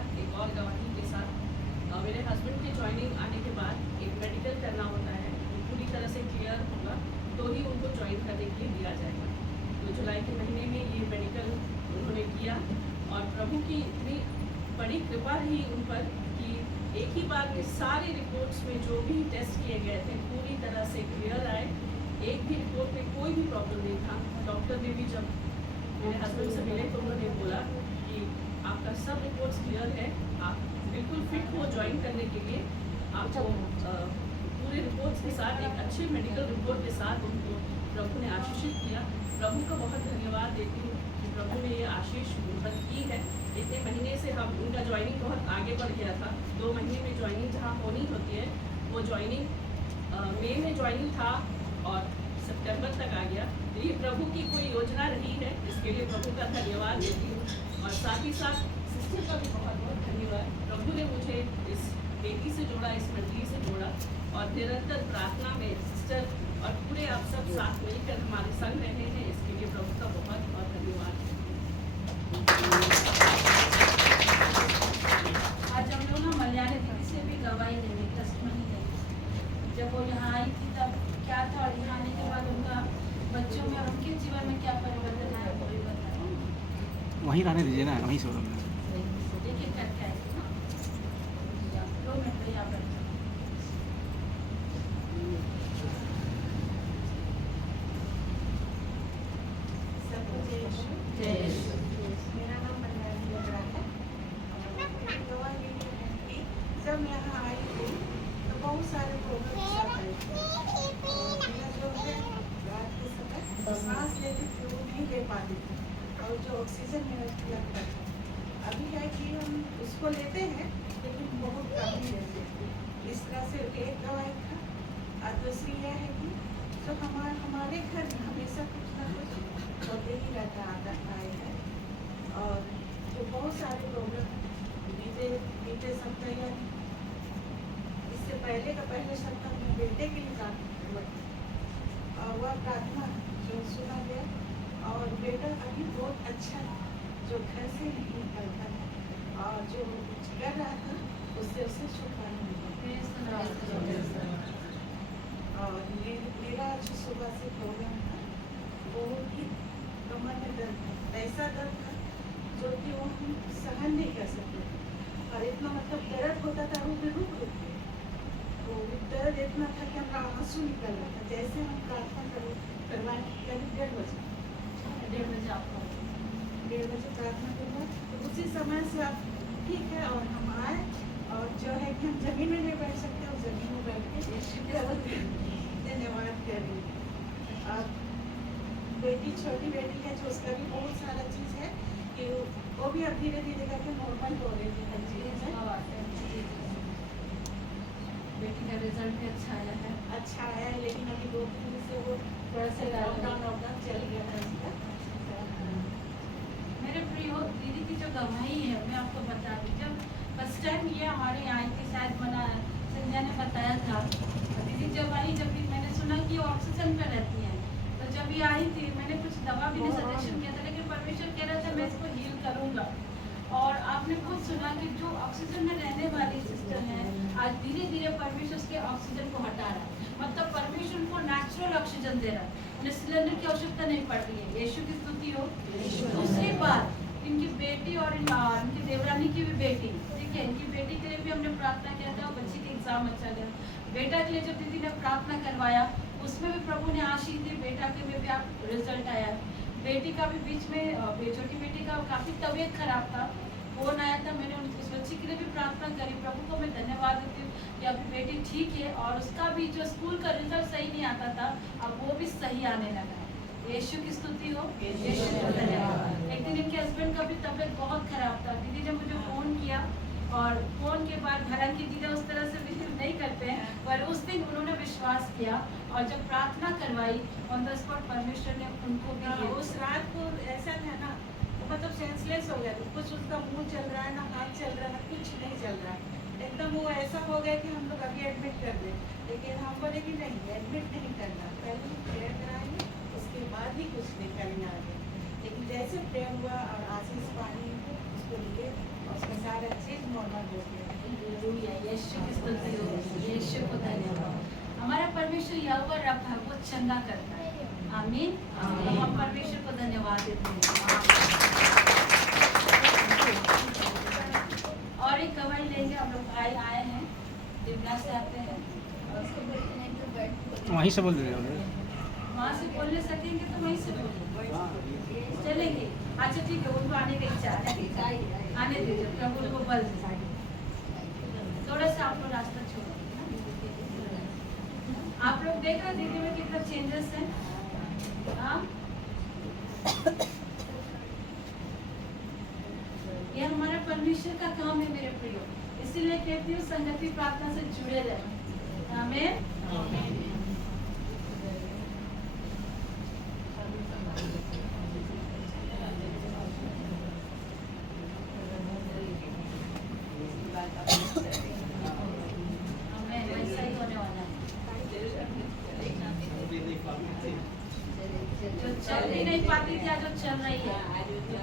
गया एक और गवाही के साथ। मेरे हस्बैंड के ज्वाइनिंग आने के बाद एक मेडिकल करना होता है, वो पूरी तरह से क्लियर होगा तो ही उनको ज्वाइन करने के लिए दिया जाएगा। तो जुलाई के महीने में ये मेडिकल उन्होंने किया और प्रभु की इतनी बड़ी कृपा रही उन पर कि एक ही बार में सारे रिपोर्ट्स में जो भी टेस्ट किए गए थे पूरी तरह से क्लियर आए। एक भी रिपोर्ट में कोई भी प्रॉब्लम नहीं था। डॉक्टर ने भी जब मेरे हस्बैंड से मिले तो उन्होंने बोला कि आपका सब रिपोर्ट्स क्लियर है, आप बिल्कुल फिट हो ज्वाइन करने के लिए। आपको पूरे रिपोर्ट्स के साथ एक अच्छे मेडिकल रिपोर्ट के साथ उनको प्रभु ने आशीषित किया। प्रभु का बहुत धन्यवाद देती हूँ कि प्रभु ने ये आशीष उन्नत की है। इतने महीने से हम उनका ज्वाइनिंग बहुत आगे बढ़ गया था। 2 महीने में ज्वाइनिंग जहाँ होनी होती है वो ज्वाइनिंग मई में ज्वाइनिंग था और सितंबर तक आ गया। ये प्रभु की कोई योजना रही है, इसके लिए प्रभु का धन्यवाद देती हूँ। और साथ ही साथ सिस्टर का भी बहुत बहुत धन्यवाद। प्रभु ने मुझे इस बेटी से जोड़ा, इस मंडली से जोड़ा और निरंतर प्रार्थना में सिस्टर और पूरे आप सब साथ मिलकर हमारे संग रहे हैं, इसके लिए प्रभु का बहुत बहुत धन्यवाद। आज हम लोग ना मलयाली दीदी से भी गवाही देंगे, टेस्टमनी देंगे। जब वो यहाँ आई थी तब क्या था और यहाँ आने के बाद उनका बच्चों में और उनके जीवन में क्या परिवर्तन आया वो भी बताएं। वहीं रहने दीजिए ना, वहीं शोरूम में। देखिए करके आएगी ना 2 मिनट में यहाँ पर। मेरा नाम मलयाली लग रहा है। गवाह ये है कि जब मैं यहाँ आई थी तो बहुत सारे प्रॉब्लम आई थी। मेरा जो है रात के समय सांस लेती थी वो नहीं ले पाती थी और जो ऑक्सीजन मेरा लगता था। अभी है कि हम उसको लेते हैं लेकिन बहुत कम ही लेते हैं। इस तरह से एक गवाही था। और दूसरी यह है कि जो हमारे घर में हमेशा कुछ ना कुछ होते ही रहता आता आए है और जो बहुत सारे प्रॉब्लम बीते सप्ताह या इससे पहले सप्ताह में बेटे के लिए प्रार्थना और वह प्रार्थना जो सुना गया और बेटा अभी बहुत अच्छा जो घर से नहीं निकलता था और जो कर रहा था उससे उसे छुटकारा मिला। और मेरा जो सुबह से प्रॉब्लम था बहुत ही कमर में दर्द था, ऐसा दर्द था जो कि वो हम सहन नहीं कर सकते और इतना मतलब दर्द होता था वो भी रुक के तो दर्द इतना था कि हमारा आंसू निकल रहा था। जैसे हम प्रार्थना करवाए करीब 1:30 बजे 1:30 आपको 1:30 बजे प्रार्थना करवा तो उसी समय से आप ठीक है और हम आए और जो है कि हम जमीन में नहीं बैठ सकते और जमीन में बैठ के धन्यवाद कर रही हूँ। अब बेटी छोटी बेटी है जो उसका भी बहुत सारा चीज़ है कि वो भी अब धीरे धीरे करके नॉर्मल हो रही है हर चीज़ में। बेटी का रिजल्ट भी अच्छा आया है। अच्छा आया है लेकिन अभी 2-3 दिन से वो थोड़ा सा लॉकडाउन चल गया है उसका। मेरे प्रियो दीदी की जो गवाही है मैं आपको बता दूं, जब फर्स्ट टाइम ये हमारे यहाँ आई थी शायद मना संजय ने बताया था। दीदी जब आई जब भी मैंने सुना कि वो ऑक्सीजन पर रहती है तो जब ये आई थी मैंने कुछ दवा भी नहीं सजेशन किया था लेकिन परमेश्वर कह रहा था मैं इसको हील करूँगा। और आपने खुद सुना कि जो ऑक्सीजन में रहने वाली सिस्टर है आज धीरे धीरे परमेश्वर उसके ऑक्सीजन को हटा रहा है, मतलब परमेश्वर उनको नेचुरल ऑक्सीजन दे रहा है, उन्हें सिलेंडर की आवश्यकता नहीं पड़ रही है। यीशु की स्तुति हो। दूसरी बात इनकी बेटी और इनकी देवरानी की भी बेटी, ठीक है, इनकी बेटी के लिए भी हमने प्रार्थना किया था, बच्ची का एग्जाम अच्छा गया। बेटा के लिए जब दीदी ने प्रार्थना करवाया उसमें भी प्रभु ने आशीष दी, बेटा के में भी आप रिजल्ट आया। बेटी का भी बीच में छोटी बेटी का काफ़ी तबीयत खराब था, फोन आया था, मैंने उस बच्ची के लिए भी प्रार्थना करी। प्रभु को मैं धन्यवाद देती हूँ कि अभी बेटी ठीक है और उसका भी जो स्कूल का रिजल्ट सही नहीं आता था अब वो भी सही आने लगा है। यीशु की स्तुति हो। यीशु को धन्यवाद। एक दिन इनके हस्बैंड का भी तबीयत बहुत खराब था। दीदी ने मुझे फ़ोन किया और फ़ोन के बाद हालांकि दीदी उस तरह से बिलीव नहीं करते हैं पर उस दिन उन्होंने विश्वास किया और जब प्रार्थना करवाई ऑन द स्पॉट परमेश्वर ने उनको भी उस रात को ऐसा था ना मतलब सेंसलेस हो गया, कुछ उसका मुंह चल रहा है ना हाथ चल रहा है ना कुछ नहीं चल रहा है, एकदम वो ऐसा हो गया कि हम लोग अभी एडमिट कर दें। लेकिन हम बोले कि नहीं एडमिट नहीं करना, पहले हम प्रेयर कराएंगे उसके बाद ही कुछ नहीं करना आगे। लेकिन जैसे प्रेयर हुआ और आशीष पानी उसको लिए और उसका सारा चीज ऑनर देते हैं। हालेलुया, यीशु की स्तुति हो, यीशु को धन्यवाद। हमारा परमेश्वर यहोवा रब्बा वो चंगा करता है। आमीन। तो हम परमेश्वर को धन्यवाद देते हैं। और एक गवाही लेंगे, हम लोग भाई आए हैं, दिव्या से आते हैं। वहीं से बोल दीजिए। वहाँ से बोलने सकेंगे तो वहीं से बोलेंगे, चलेंगे। अच्छा ठीक है, उनको आने का इच्छा है, आने दीजिए, प्रभु उनको बल दे। थोड़ा सा आप लोग रास्ता छोड़ो। आप लोग देख रहे दीदी में कितना चेंजेस है। हाँ, ये हमारा परमेश्वर का काम है मेरे प्रियो, इसीलिए कहती हूँ संगति प्रार्थना से जुड़े रहे। आमीन। ऐसा ही होने वाला है। जो चल भी नहीं पाती थी आज वो चल रही है,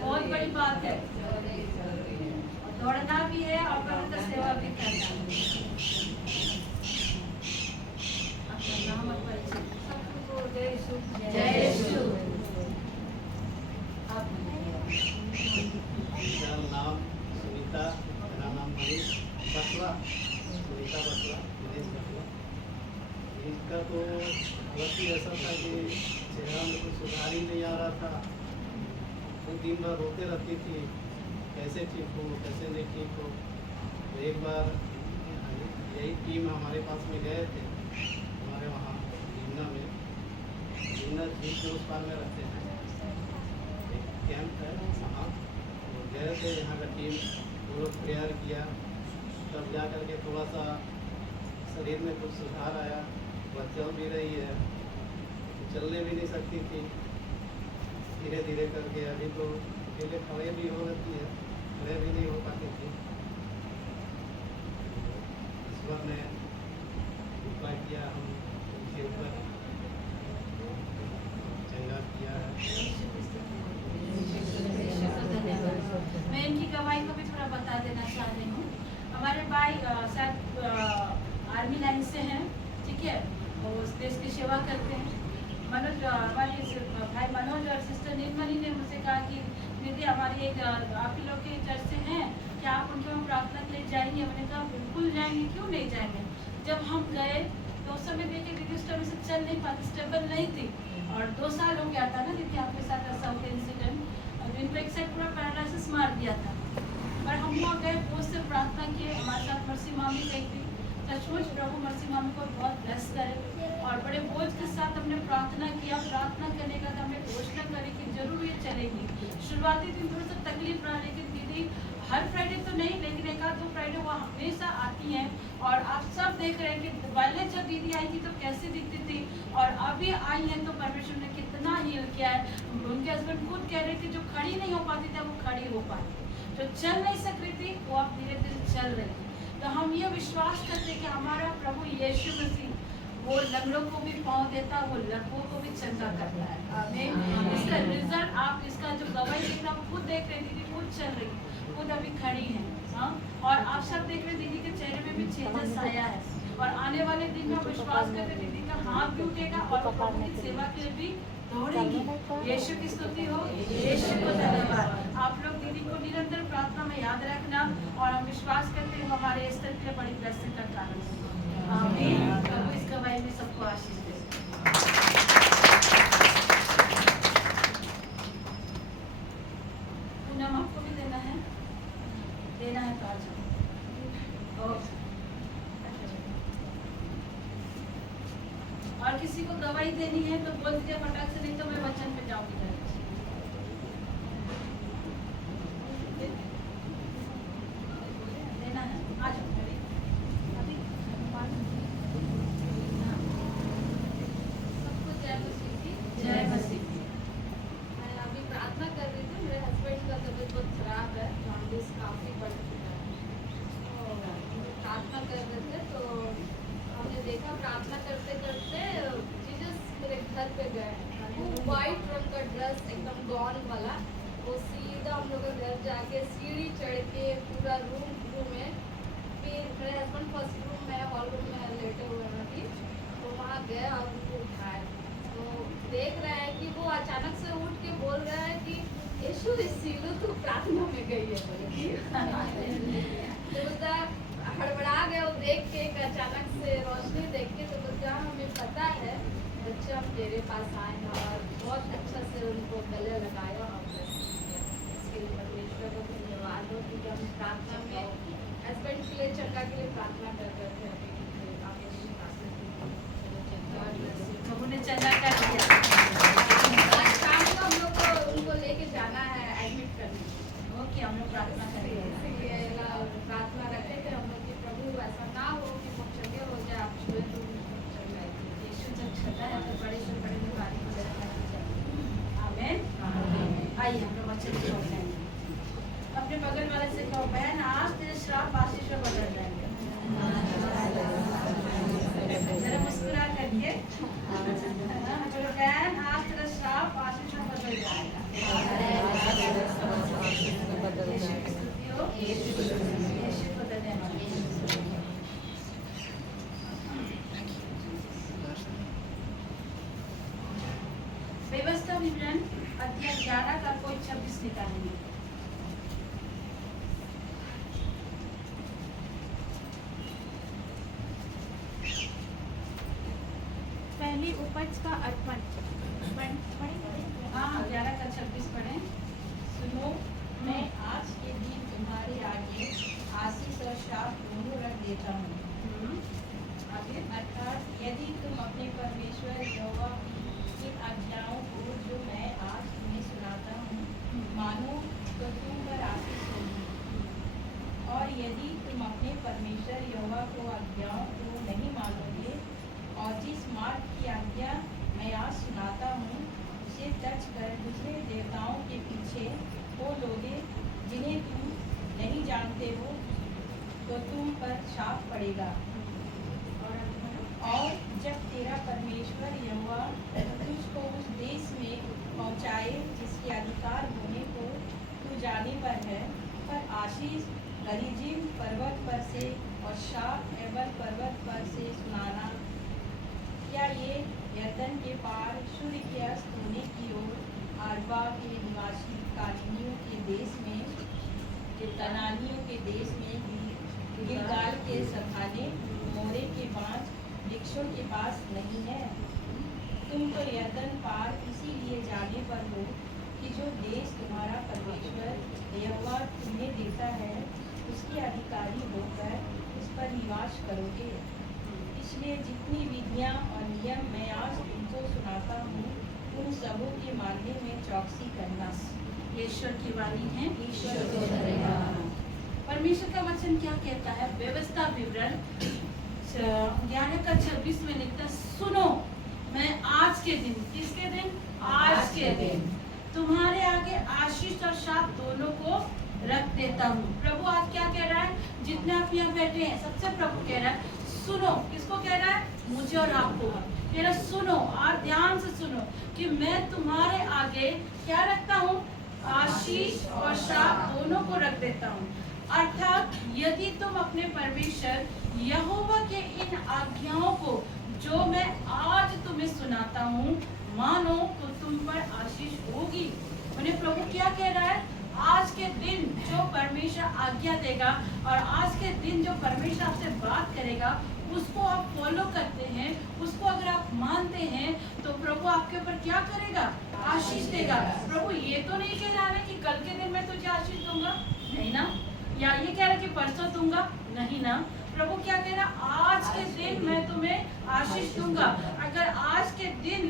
बहुत बड़ी बात है। दौड़ना भी है और प्रभु का सेवा भी करना है। अपना नाम और परिचय। जय यीशु। आप मेरा नाम सुनीता, मेरा नाम मनीष बसवा, सुनीता बसवा, दिनेश बसवा। इसका तो हालत ही ऐसा था कि चेहरा में कुछ सुधार ही नहीं आ रहा था। वो दिन भर रोते रहती थी, कैसे ठीक हो, कैसे नहीं ठीक हो। तो एक बार यही टीम हमारे पास में गए थे, हमारे वहाँ जीवना में, जीवना झील के उस पार में रहते हैं, एक कैंप है वहाँ। तो गए थे यहाँ का टीम, वो लोग प्रेयर किया, तब जा कर के थोड़ा सा शरीर में कुछ सुधार आया। वह चल भी रही है, चलने भी नहीं सकती थी, धीरे धीरे करके अभी तो अकेले खड़े भी हो रहती है, खड़े भी नहीं हो पाती थी। ईश्वर ने कृपा किया, हम उनके ऊपर चंगा किया है। मैं इनकी गवाही को भी थोड़ा बता देना चाह रही हूँ। हमारे भाई शायद आर्मी लाइन से हैं, ठीक है, और उस देश की सेवा करते हैं। मनोज, हमारे भाई मनोज और सिस्टर नीलमणि ने मुझसे कहा कि दीदी हमारी एक आप ही लोग के चर्च से हैं, क्या आप उनके वहाँ प्रार्थना के लिए जाएंगे? मैंने कहा बिल्कुल जाएंगे, क्यों नहीं जाएंगे। जब हम गए तो उस समय देखे दीदी उस टाइम से चल नहीं पाती, स्टेबल नहीं थी, और 2 साल हो गया था ना दीदी आपके साथ ऐसा हो गया इंसिडेंट, इनको एक साइड पूरा पैरालिसिस मार दिया था। पर हम वहाँ गए, बोझ से प्रार्थना किए, हमारे साथ मर्सी मामी गई थी। सचमुच प्रभु मर्सी मामी को बहुत ब्लेस करे, और बड़े बोझ के साथ हमने प्रार्थना किया। प्रार्थना करने का हमने घोषणा करी कि जरूर ये चलेगी। शुरुआती दिन थोड़ा सा तकलीफ रहा, लेकिन दीदी हर फ्राइडे तो नहीं, लेकिन 1-2 फ्राइडे वो हमेशा आती हैं। और आप सब देख रहे हैं कि पहले जब दीदी आई थी तो कैसी दिखती थी, और अभी आई हैं तो परमेश्वर ने कितना हील किया है। उनके हस्बैंड खुद कह रहे थे जो खड़ी नहीं हो पाती थी वो खड़ी हो पाती, जो चल नहीं सक रही थी वो अब धीरे धीरे चल रही थी। तो हम ये विश्वास करते कि हमारा प्रभु यीशु मसीह वो लंगड़ों को भी पाँव देता, वो लकवों को भी चंगा करता है। आमीन। इसका रिजल्ट आप, इसका जो गवाही देता है खुद देख रहे, दीदी खुद चल रही, खुद अभी खड़ी है। हाँ, और आप सब देख रहे दीदी के चेहरे में भी चेंजेस आया है, और आने वाले दिन में विश्वास करते दीदी का हाथ भी उठेगा और वो प्रभु की सेवा के लिए भी दौड़ेंगी। यीशु की स्तुति हो, यीशु को धन्यवाद। आप लोग दीदी को निरंतर प्रार्थना में याद रखना, और हम विश्वास करते हैं हमारे स्तर के लिए बड़ी ब्लेसिंग का कारण है। आमीन। प्रभु इस गवाही में सबको आशीष दे। पूनम आपको भी देना है तो आ जाओ। और किसी को दवाई देनी है तो बोल दीजिए फटाक से, नहीं तो मैं वचन पे जाऊंगी। देना है, आ जाओ। सबको जय मसीह की। जय मसीह। मैं अभी प्रार्थना कर रही थी, मेरे हस्बैंड का तबीयत बहुत खराब है, जॉन्डिस काफ़ी बढ़ चुका है। तो प्रार्थना कर रहे थे तो हमने देखा, प्रार्थना करते करते जीसस मेरे घर पे गए। वाइट रंग का ड्रेस एकदम गॉन वाला, वो सीधा हम लोग लोग घर जाके सीढ़ी चढ़ के पूरा रूम घूमे। फिर मेरे हस्बैंड फर्स्ट रूम में हॉल रूम में लेटे हुए हैं अभी, तो वहाँ गए और उनको उठाए, तो देख रहे हैं कि वो अचानक से उठ के बोल रहा है कि यीशु सीलू तो प्रार्थना में गई है तो बोलता हड़बड़ा गए वो देख के, एक अचानक से रोशनी देख के, तो बोलता हमें पता है बच्चे हम तेरे पास आए हैं, और बहुत अच्छा से उनको गले लगाया और इसके लिए परमेश्वर को धन्यवाद हो क्योंकि हम प्रार्थना में हस्बैंड के लिए चंगा के लिए प्रार्थना कर रहे थे अभी प्रभु ने चंगा कर दिया। आज शाम को हम लोग को उनको लेके जाना है एडमिट करने, ओके, हम लोग प्रार्थना करेंगे। इसलिए प्रार्थना रखते थे हम लोग कि प्रभु ऐसा ना हो कि वो चंगे हो जाए, आप छुए तो चल जाए। यीशु जब छता है तो बड़े से बड़े बीमारी को जाना चाहिए। आमीन। आइए हम लोग वचन को पढ़ते हैं। अपने बगल वाले से कहो, बहन आज तेरे श्राप आशीष में बदल जाएंगे। जरा मुस्कुरा करके चलो, बहन आज तेरा श्राप आशीष में बदल जाएगा। यीशु की स्तुति हो। यीशु को धन्यवाद। व्यवस्था विवरण अध्याय 11 का कोई 26 निकालेंगे। पहली उपज का अर्पण हाँ, 11 का 26 पढ़ें। सुनो, मैं आज के दिन तुम्हारे आगे आशीष और श्राप दोनों रख देता हूँ। आगे अर्थात यदि तुम अपने परमेश्वर यहोवा की इन आज्ञाओं को जो मैं आज तुम्हें सुनाता हूँ मानो तो तुम पर आशीष होगी, और यदि तुम अपने परमेश्वर यहोवा को आज्ञाओं को नहीं मानोगे और जिस मार्ग की आज्ञा मैं आज सुनाता हूँ उसे तज कर दूसरे देवताओं के पीछे वो लोगे जिन्हें तुम नहीं जानते हो, तो तुम पर शाप पड़ेगा। और जब तेरा परमेश्वर यहोवा तुझको उस देश में पहुँचाए जिसके अधिकार होने को तू जाने पर है, पर आशीष गरीजिम पर्वत पर से और शाप एबल पर्वत पर से सुनाना, क्या ये यरदन के पार सूर्य के अस्त होने की ओर आरबा के निवासी कालिनियों के देश में, कनानियों के देश में, गिलगाल के सथाने मोरे के बाँझ वृक्षों के पास नहीं है? तुम तो यरदन पार इसीलिए जाने पर हो कि जो देश तुम्हारा परमेश्वर यहोवा तुम्हें देता है उसके अधिकारी होकर उस पर निवास करोगे। इसलिए जितनी विधियाँ और नियम मैं आज तुमको सुनाता हूँ उन सबों के मानने में चौकसी करना। ईश्वर की वाणी है। ईश्वर को धन्यवाद। परमेश्वर का वचन क्या कहता है? व्यवस्था विवरण 11 का 26 में लिखता है, सुनो, मैं आज के दिन, किसके दिन? आज के दिन तुम्हारे आगे आशीष और शाप दोनों को रख देता हूँ। प्रभु आज क्या कह रहा है? जितने आप यहाँ बैठे हैं सबसे प्रभु कह रहा है सुनो। किसको कह रहा है? मुझे और आपको कह रहा है सुनो, आज ध्यान से सुनो कि मैं तुम्हारे आगे क्या रखता हूँ? आशीष और शाप दोनों को रख देता हूँ। अर्थात यदि तुम अपने परमेश्वर यहोवा के इन आज्ञाओं को जो मैं आज तुम्हें सुनाता हूँ मानो तो तुम पर आशीष होगी। मैंने प्रभु क्या कह रहा है? आज के दिन जो परमेश्वर आज्ञा देगा और आज के दिन जो परमेश्वर आपसे बात करेगा उसको आप फॉलो करते हैं, उसको अगर आप मानते हैं तो प्रभु आपके ऊपर क्या करेगा? आशीष देगा। प्रभु ये तो नहीं कह रहा है कि कल के दिन मैं तुझे आशीष दूंगा, नहीं ना? या ये कह रहा कि परसों दूंगा, नहीं ना? प्रभु क्या कह रहा? आज के दिन मैं तुम्हें आशीष दूंगा। अगर आज के दिन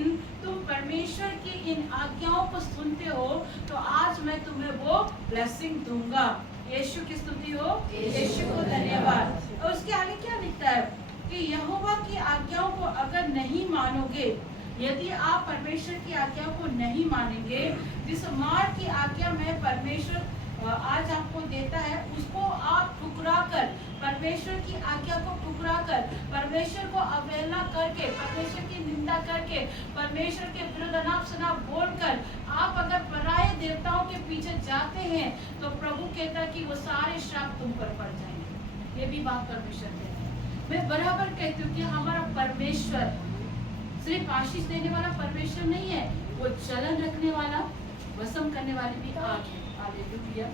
तुम परमेश्वर की इन आज्ञाओं को सुनते हो तो आज मैं तुम्हें वो ब्लेसिंग दूंगा। यीशु की स्तुति हो। यीशु को धन्यवाद। और उसके आगे क्या लिखता है कि यहोवा की आज्ञाओं को अगर नहीं मानोगे, यदि आप परमेश्वर की आज्ञा को नहीं मानेंगे, जिस मार्ग की आज्ञा में परमेश्वर आज आपको देता है उसको आप ठुकरा कर परमेश्वर की आज्ञा को ठुकरा कर, परमेश्वर को अवहेलना करके, परमेश्वर की निंदा करके, परमेश्वर के विरुद्ध अनाप शनाप बोलकर आप अगर पराये देवताओं के पीछे जाते हैं तो प्रभु कहता है कि वो सारे श्राप तुम पर पड़ जाएंगे। ये भी बात परमेश्वर कहता है। मैं बराबर कहती हूँ कि हमारा परमेश्वर सिर्फ आशीष देने वाला परमेश्वर नहीं है, वो जलन रखने वाला, भस्म करने वाली भी आग है। हालेलुया,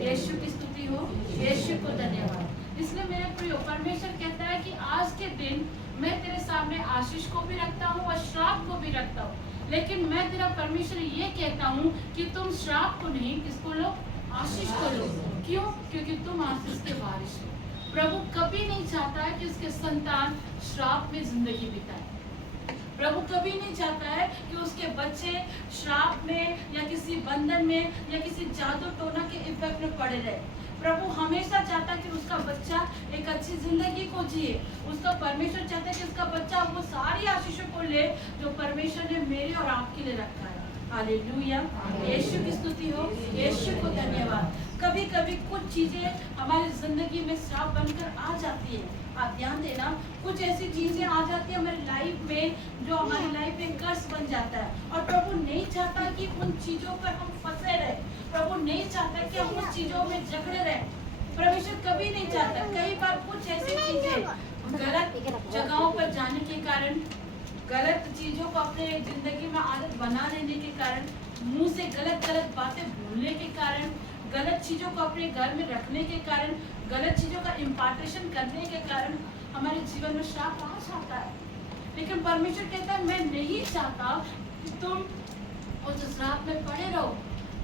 यीशु की स्तुति हो, यीशु को धन्यवाद। इसलिए मेरे प्रियो, परमेश्वर कहता है कि आज के दिन मैं तेरे सामने आशीष को भी रखता हूँ और श्राप को भी रखता हूँ, लेकिन मैं तेरा परमेश्वर ये कहता हूँ कि तुम श्राप को नहीं, किसको लो? आशीष को लो। क्यों? क्योंकि तुम आशीष के वारिस हो। प्रभु कभी नहीं चाहता है कि उसके संतान श्राप में जिंदगी बिताए। प्रभु कभी नहीं चाहता है कि उसके बच्चे श्राप में या किसी बंधन में या किसी जादू टोना के इफेक्ट में पड़े रहे। प्रभु हमेशा चाहता है कि उसका बच्चा एक अच्छी जिंदगी को जिए। उसका परमेश्वर चाहता है कि उसका बच्चा वो सारी आशीषों को ले जो परमेश्वर ने मेरे और आपके लिए रखा है। हालेलुया, यीशु की स्तुति हो, यीशु को धन्यवाद। कभी कभी कुछ चीजें हमारी जिंदगी में श्राप बनकर आ जाती है। आप ध्यान देना, कुछ ऐसी चीजें आ जाती है हमारी लाइफ में जो हमारी लाइफ में कर्स बन जाता है, और प्रभु नहीं चाहता कि उन चीजों पर हम फंसे रहे। प्रभु नहीं चाहता कि हम उन चीजों में जकड़े रहे। परमेश्वर कभी नहीं चाहता। कई बार कुछ ऐसी चीजें गलत जगहों पर जाने के कारण, गलत चीजों को अपने जिंदगी में आदत बना लेने के कारण, मुंह से गलत गलत बातें बोलने के कारण, गलत चीजों को अपने घर में रखने के कारण, गलत चीजों का इम्पार्टेशन करने के कारण हमारे जीवन में श्राप आ जाता है। लेकिन परमेश्वर कहता है मैं नहीं चाहता कि तुम उस श्राप में पड़े रहो।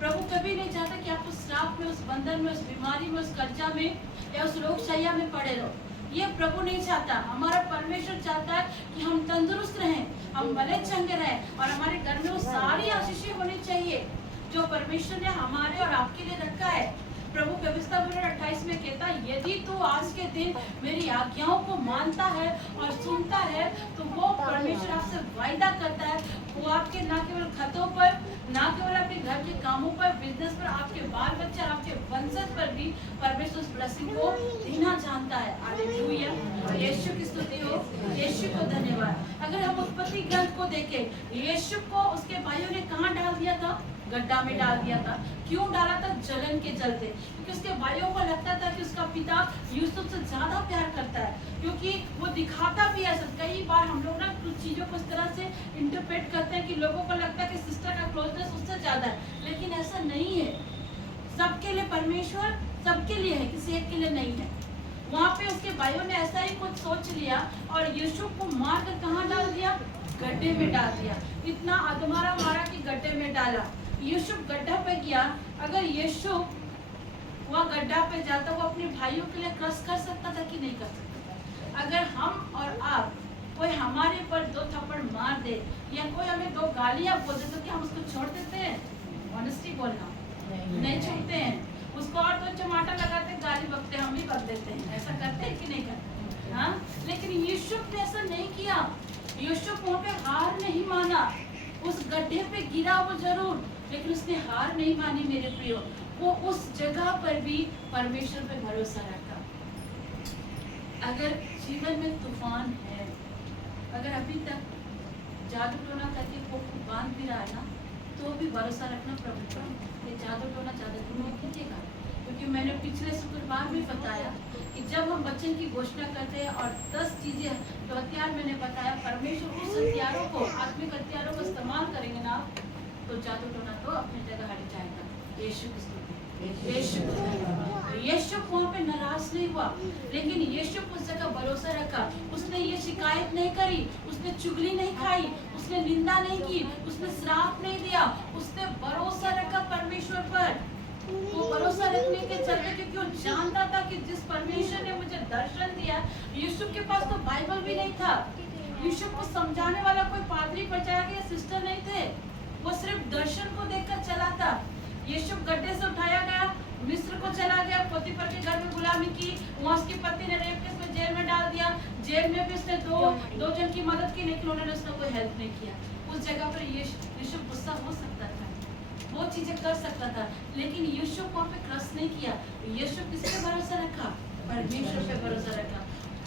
प्रभु कभी नहीं चाहता कि आप उस श्राप में, उस बंधन में, उस बीमारी में, उस कर्जा में या उस रोगशैया में पड़े रहो। ये प्रभु नहीं चाहता। हमारा परमेश्वर चाहता है कि हम तंदुरुस्त रहें, हम भले चंगे रहें, और हमारे घर में वो सारी आशीषें होनी चाहिए जो परमेश्वर ने हमारे और आपके लिए रखा है। प्रभु व्यवस्था 28 में कहता है यदि तू आज के दिन मेरी आज्ञाओं को मानता है और सुनता है तो वो परमेश्वर आपसे वायदा करता है वो आपके न केवल खतों पर, न केवल आपके घर के कामों पर, बिजनेस पर, आपके बाल बच्चे और आपके वंशज पर भी परमेश्वर उस ब्लेसिंग को देना चाहता है। हालेलुया, यीशु की स्तुति हो, यीशु को धन्यवाद। अगर हम उत्पत्ति ग्रंथ को देखें, यीशु को उसके भाइयों ने कहाँ डाल दिया था? गड्ढा में डाल दिया था। क्यों डाला था? जलन के चलते, क्योंकि उसके भाइयों को लगता था कि उसका पिता यूसुफ से ज्यादा प्यार करता है, क्योंकि वो दिखाता भी है। कई बार हम लोग ना कुछ चीजों को इस तरह से इंटरप्रेट करते हैं कि लोगों को लगता है कि सिस्टर का क्लोजनेस उससे ज्यादा है, लेकिन ऐसा नहीं है। सबके लिए परमेश्वर सबके लिए है, किसी एक के लिए नहीं है। वहाँ पे उसके भाइयों ने ऐसा ही कुछ सोच लिया और यूसुफ को मार कर कहाँ डाल दिया? गड्ढे में डाल दिया। इतना अधमारा मारा कि गड्ढे में डाला। यूसुफ गड्ढा पे गया। अगर यूसुफ वहाँ गड्ढा पे जाता, वो अपने भाइयों के लिए क्रस कर सकता था कि नहीं कर सकता था? अगर हम और आप, कोई हमारे पर 2 थप्पड़ मार दे या कोई हमें 2 गालियां बोल दे तो क्या हम उसको छोड़ देते हैं? ऑनेस्टली बोलना, नहीं छोड़ते हैं। उसको और 2 चमाटा लगाते, गाली बकते, हम भी बक देते हैं। ऐसा करते हैं कि नहीं करते? हाँ, लेकिन यूसुफ ने ऐसा नहीं किया। यूसुफ वहाँ पे हार नहीं माना। उस गड्ढे पे गिरा वो जरूर, लेकिन उसने हार नहीं मानी मेरे प्रियो। वो उस जगह पर भी परमेश्वर पे भरोसा रखा। अगर जीवन में तूफान है, अगर अभी तक जादू टोना करके कोई बांध भी रहा है ना, तो भी भरोसा रखना प्रभु पर। ये जादू टोना ज्यादा दिन नहीं कीजिएगा, क्योंकि मैंने पिछले शुक्रवार भी बताया कि जब हम वचन की घोषणा करते हैं और 10 चीजें जो हथियार मैंने बताया, परमेश्वर उस हथियारों को, आत्मिक हथियारों को इस्तेमाल करेंगे ना, तो जादू टोना तो अपनी जगह हट जाएगा। यीशु की स्तुति, यीशु यीशु वहाँ पे नाराज नहीं हुआ, लेकिन यीशु उस जगह भरोसा रखा। उसने ये शिकायत नहीं करी, उसने चुगली नहीं खाई, उसने निंदा नहीं की, उसने श्राप नहीं दिया, उसने भरोसा रखा परमेश्वर पर। वो भरोसा रखने के चलते, क्योंकि वो जानता था कि जिस परमेश्वर ने मुझे दर्शन दिया, यूसुफ के पास तो बाइबल भी नहीं था। यूसुफ को समझाने वाला कोई पादरी बचाया गया सिस्टर नहीं थे। वो सिर्फ दर्शन को देखकर चला था। यूसुफ गड्ढे से उठाया गया, मिस्र को चला गया, पोतीफर के घर में गुलामी की, वहाँ उसकी पत्नी ने रेप केस में जेल में डाल दिया। जेल में भी उसने दो जन की मदद की, लेकिन उन्होंने उसका कोई हेल्प नहीं किया। उस जगह पर यूसुफ गुस्सा हो सकता था, वो चीजें कर सकता था, लेकिन यूसुफ वहाँ पे क्रस नहीं किया। यूसुफ किसके भरोसा रखा? परमेश्वर पे भरोसा रखा।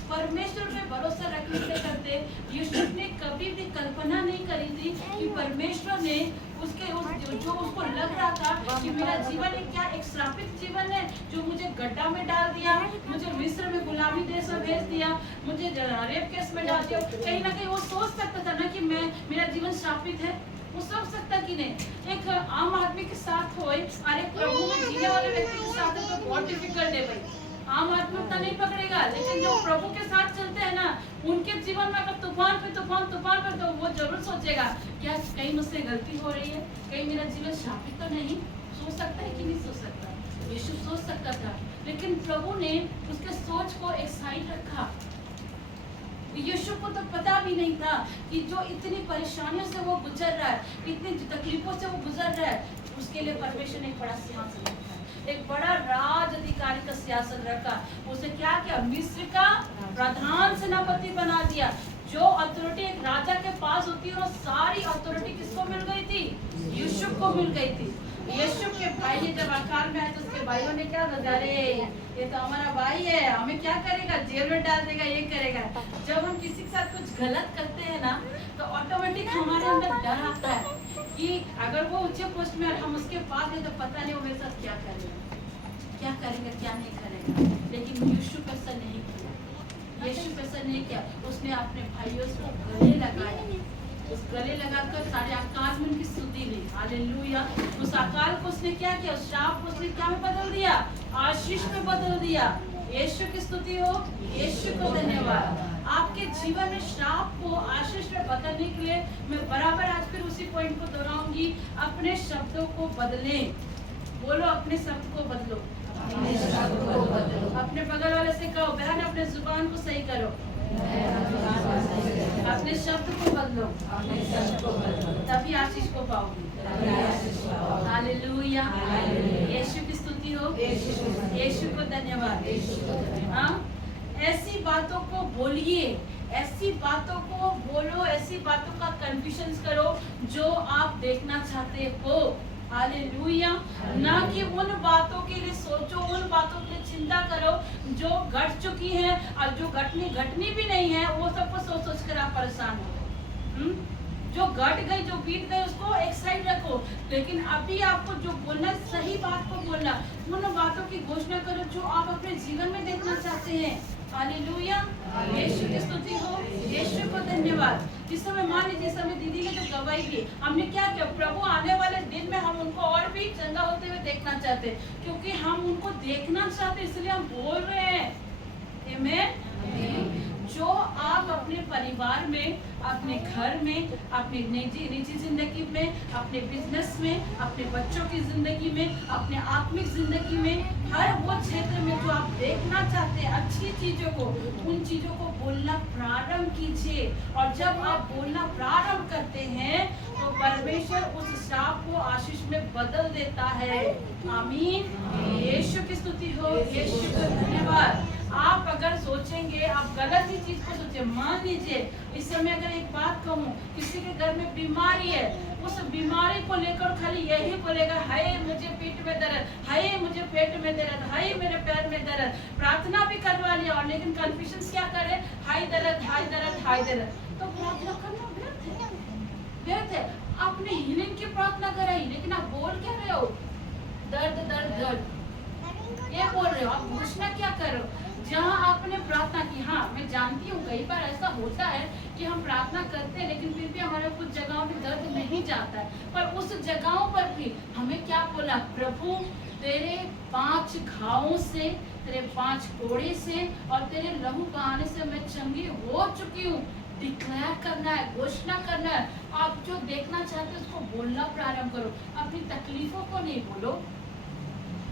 परमेश्वर पे भरोसा रखने से करते यूसुफ ने कभी भी कल्पना नहीं करी थी कि परमेश्वर ने उसके जो उसको लग रहा था कि मेरा जीवन एक क्या एक श्रापित जीवन है, जो मुझे गड्ढा में डाल दिया, मुझे मिस्र में गुलामी देश में भेज दिया, मुझे रेप केस में डाल दिया। कहीं ना कहीं वो सोच सकता था ना कि मेरा जीवन श्रापित है। वो सोच सकता कि नहीं। एक आम आदमी के साथ हो और एक प्रभु में जीने वाले व्यक्ति के साथ है तो बहुत डिफिकल्ट है भाई। आम आदमी उतना नहीं पकड़ेगा, लेकिन जो प्रभु के साथ चलते हैं ना, उनके जीवन में अगर तूफान पे तो वो जरूर सोचेगा क्या कहीं मुझसे गलती हो रही है, कहीं मेरा जीवन शापित तो नहीं। सोच सकता है कि नहीं सोच सकता? यीशु सोच सकता था, लेकिन प्रभु ने उसके सोच को एक साइड रखा। यीशु को तो पता भी नहीं था कि जो इतनी परेशानियों से वो गुजर रहा है, इतनी तकलीफों से वो गुजर रहा है, उसके लिए परमेश्वर ने एक बड़ा सिंहासन रखा, एक बड़ा राज अधिकारी का सिंहासन रखा। उसे क्या किया? मिस्र का प्रधान सेनापति बना दिया। जो अथॉरिटी एक राजा के पास होती है, वो सारी अथॉरिटी किसको मिल गई थी? यूसुफ को मिल गई थी। यूसुफ के भाई ने जब अकाल में आए तो उसके भाइयों ने क्या सोचा, अरे ये तो हमारा भाई है, हमें क्या करेगा, जेल में डाल देगा, ये करेगा। जब हम किसी के साथ कुछ गलत करते हैं ना, तो ऑटोमेटिक हमारे अंदर डर आता है कि अगर वो ऊंचे पोस्ट में और हम उसके पास हैं तो पता नहीं वो मेरे साथ क्या करेगा, क्या नहीं करेगा। लेकिन यूसुफ ऐसा नहीं किया, यूसुफ ऐसा नहीं किया। उसने अपने भाइयों को गले लगाया, उस गले लगाकर सारे अकाल में उनकी स्तुति ली। हालेलुया। उस अकाल को उसने क्या किया? उस शाप को उसने क्या में बदल दिया? आशीष में बदल दिया। यीशु की स्तुति हो, यीशु को धन्यवाद। आपके जीवन में श्राप को आशीष में बदलने के लिए मैं बराबर आज फिर उसी पॉइंट को दोहराऊंगी, अपने शब्दों को बदलें। बोलो, अपने शब्द को बदलो। अपने बगल वाले से कहो, बहन अपने जुबान को सही करो, अपने शब्द को बदलो, तभी आशीष को पाओगे। हालेलुया। यीशु की स्तुति हो, यीशु को धन्यवाद। हाँ, ऐसी बातों को बोलिए, ऐसी बातों को बोलो, ऐसी बातों का कन्फ्यूजन करो जो आप देखना चाहते हो। हालेलुया। ना कि उन बातों के लिए सोचो, उन बातों के लिए चिंता करो जो घट चुकी है और जो घटनी भी नहीं है, वो सबको सोच कर आप परेशान हो। जो घट गई, जो बीत गई, उसको एक साइड रखो। लेकिन अभी आपको जो बोलना, सही बात को बोलना, उन बातों की घोषणा करो जो आप अपने जीवन में देखना चाहते हैं। हालेलुया। यीशु की स्तुति हो, यीशु को धन्यवाद। जिस समय मान लीजिए, समय दीदी ने जो गवाही दी, हमने क्या किया? प्रभु आने वाले दिन में हम उनको और भी चंगा होते हुए देखना चाहते, क्योंकि हम उनको देखना चाहते, इसलिए हम बोल रहे हैं। आमीन। जो आप अपने परिवार में, अपने घर में, अपनी निजी जिंदगी में, अपने बिजनेस में, अपने बच्चों की जिंदगी में, अपने आत्मिक जिंदगी में, हर वो क्षेत्र में जो आप देखना चाहते हैं अच्छी चीजों को, उन चीजों को बोलना प्रारंभ कीजिए। और जब आप बोलना प्रारंभ करते हैं तो परमेश्वर उस श्राप को आशीष में बदल देता है। आमीन। यीशु की स्तुति हो, यीशु को धन्यवाद। आप अगर सोचेंगे, आप गलत ही चीज को सोचे, मान लीजिए इस समय अगर एक बात कहूँ, किसी के घर में बीमारी है, उस बीमारी को लेकर खाली यही बोलेगा, हाय मुझे पीठ में दर्द, हाय मुझे पेट में दर्द, हाय मेरे पैर में दर्द। प्रार्थना भी करवा लिया और लेकिन कन्फ्यूजन क्या करे? हाय दर्द, हाय दर्द, हाय दर्द। तो प्रार्थना करना व्यर्थ है। आपने हीलिंग की प्रार्थना कराई, लेकिन आप बोल क्या रहे हो? दर्द दर्द दर्द, ये बोल रहे हो। आप घोषणा क्या कर रहे हो? जहाँ आपने प्रार्थना की, हाँ मैं जानती हूँ कई बार ऐसा होता है कि हम प्रार्थना करते हैं, लेकिन फिर भी हमारे कुछ जगहों में दर्द नहीं जाता है। पर उस जगहों पर भी हमें क्या बोला? प्रभु तेरे 5 घावों से, तेरे 5 कोड़े से और तेरे लहू बहाने से मैं चंगी हो चुकी हूँ। डिक्लेयर करना है, घोषणा करना है। आप जो देखना चाहते हैं उसको बोलना प्रारंभ करो, अपनी तकलीफों को नहीं बोलो।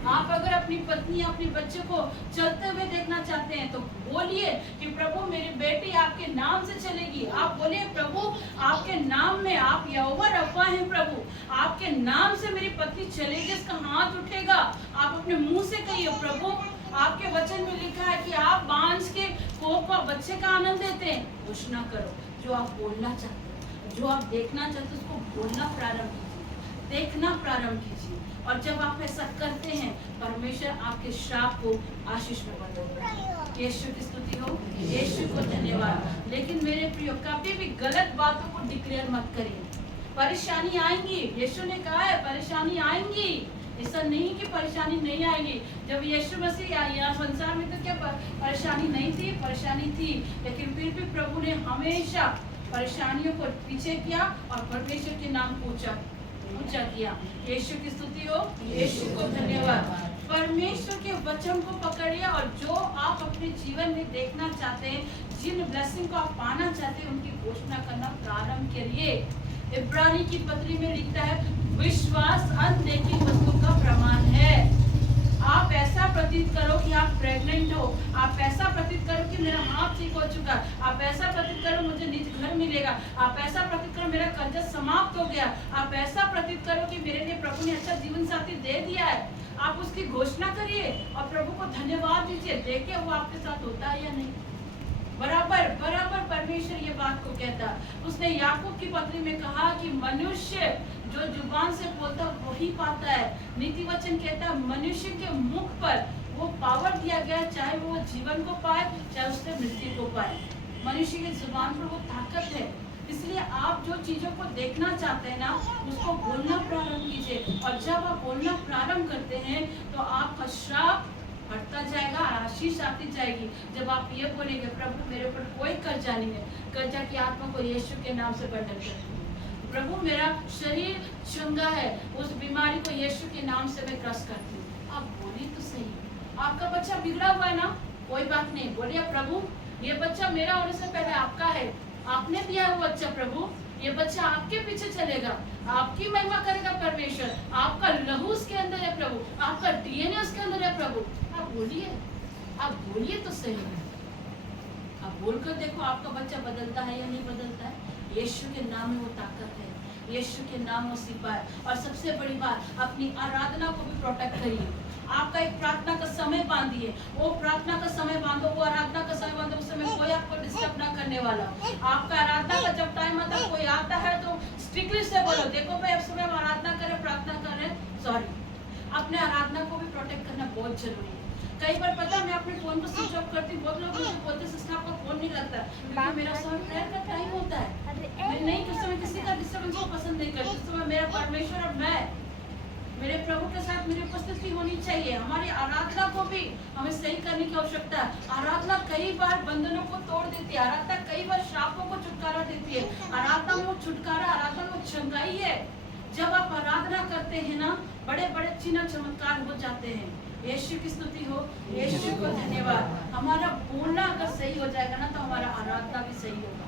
आप अगर अपनी पत्नी, अपने बच्चे को चलते हुए देखना चाहते हैं तो बोलिए कि प्रभु मेरी बेटी आपके नाम से चलेगी। आप बोलिए, प्रभु आपके नाम में आप यहोवा रफ़ा हैं, प्रभु आपके नाम से मेरी पत्नी चलेगी, इसका हाथ उठेगा। आप अपने मुंह से कहिए, प्रभु आपके वचन में लिखा है कि आप बांझ के कोख का बच्चे का आनंद देते हैं। घोषणा करो जो आप बोलना चाहते हैं, जो आप देखना चाहते हैं, उसको बोलना प्रारंभ कीजिए, देखना प्रारंभ कीजिए। और जब आप ऐसा करते हैं परमेश्वर आपके श्राप को आशीष में बदलता है। यीशु की स्तुति हो, यीशु को धन्यवाद। लेकिन मेरे प्रियो कभी भी गलत बातों को डिक्लेयर मत करिए। परेशानी आएंगी, यीशु ने कहा है परेशानी आएंगी, ऐसा नहीं कि परेशानी नहीं आएगी। जब यीशु मसीह यहाँ संसार में तो क्या परेशानी नहीं थी, परेशानी थी, लेकिन फिर भी प्रभु ने हमेशा परेशानियों को पीछे किया और परमेश्वर के नाम को ऊंचा किया। यीशु की स्तुति हो, यीशु को धन्यवाद। परमेश्वर के वचन को पकड़िए और जो आप अपने जीवन में देखना चाहते हैं, जिन ब्लेसिंग को आप पाना चाहते हैं, उनकी घोषणा करना प्रारंभ करिए। इब्रानी की पत्री में लिखता है विश्वास अनदेखी वस्तु का प्रमाण है। आप ऐसा प्रतीत करो कि आप प्रेग्नेंट हो, आप ऐसा प्रतीत करो कि मेरा हाथ ठीक हो चुका, आप ऐसा प्रतीत करो मुझे निज घर मिलेगा, आप ऐसा प्रतीत करो मेरा कर्जा समाप्त हो गया, आप ऐसा प्रतीत करो कि मेरे लिए प्रभु ने अच्छा जीवन साथी दे दिया है। आप उसकी घोषणा करिए और प्रभु को धन्यवाद दीजिए। देखिए वो आपके साथ होता है या नहीं। बराबर बराबर परमेश्वर ये बात को कहता। उसने याकूब की पत्री में कहा कि मनुष्य जो जुबान से बोलता वही पाता है। नीति वचन कहता मनुष्य के मुख पर वो पावर दिया गया, चाहे वो जीवन को पाए चाहे उससे मृत्यु को पाए। मनुष्य की जुबान पर वो ताकत है। इसलिए आप जो चीजों को देखना चाहते हैं ना, उसको बोलना प्रारंभ कीजिए। और जब आप बोलना प्रारंभ करते हैं तो आपका श्राप हटता जाएगा, आशीष आती जाएगी। जब आप ये बोलेंगे प्रभु मेरे ऊपर कोई कर्जा नहीं है, कर्जा की आत्मा को यीशु के नाम से बंधन करती हूँ। प्रभु मेरा शरीर चंगा है, उस बीमारी को यीशु के नाम से मैं क्रश करती हूँ। आप बोलिए तो सही। आपका बच्चा बिगड़ा हुआ है ना, कोई बात नहीं, बोलिए प्रभु ये बच्चा मेरा होने से पहले आपका है, आपने दिया हुआ बच्चा प्रभु, ये बच्चा आपके पीछे चलेगा, आपकी महिमा करेगा परमेश्वर, आपका लहू उसके अंदर है प्रभु, आपका डीएनए उसके अंदर है प्रभु। आप बोलिए तो सही है। आप बोलकर देखो आपका बच्चा बदलता है या नहीं बदलता है। यीशु के नाम में वो ताकत है, यीशु के नाम में सिपा है। और सबसे बड़ी बात, अपनी आराधना को भी प्रोटेक्ट करिए। आपका एक प्रार्थना का समय बांधिए, वो प्रार्थना का समय बांधो, वो आराधना का समय बांधो, उस समय कोई आपको डिस्टर्ब ना करने वाला। आपका आराधना का जब टाइम आता है, कोई आता है तो स्ट्रिक्टली से बोलो देखो भाई अब समय हम आराधना करें, प्रार्थना करें, सॉरी। अपने आराधना को भी प्रोटेक्ट करना बहुत जरूरी है। कई बार पता है मैं अपने फोन को स्विच ऑफ करती हूँ, बहुत लोग मुझे बोलते सिस्टर आपका फोन नहीं लगता, क्योंकि मेरा समय प्रेयर का टाइम होता है। मैं नहीं उस समय किसी का डिस्टर्बेंस को पसंद नहीं करती। उस समय मेरा परमेश्वर और मैं, मेरे प्रभु के साथ मेरी उपस्थिति होनी चाहिए। हमारी आराधना को भी हमें सही करने की आवश्यकता है। आराधना कई बार बंधनों को तोड़ देती है, आराधना कई बार श्रापों को छुटकारा देती है। आराधना में वो छुटकारा, आराधना में वो चंगाई है। जब आप आराधना करते हैं ना, बड़े बड़े चिन्ह चमत्कार हो जाते हैं। यीशु की स्तुति हो, यीशु को धन्यवाद। हमारा बोलना अगर सही हो जाएगा ना, तो हमारा आराधना भी सही होगा।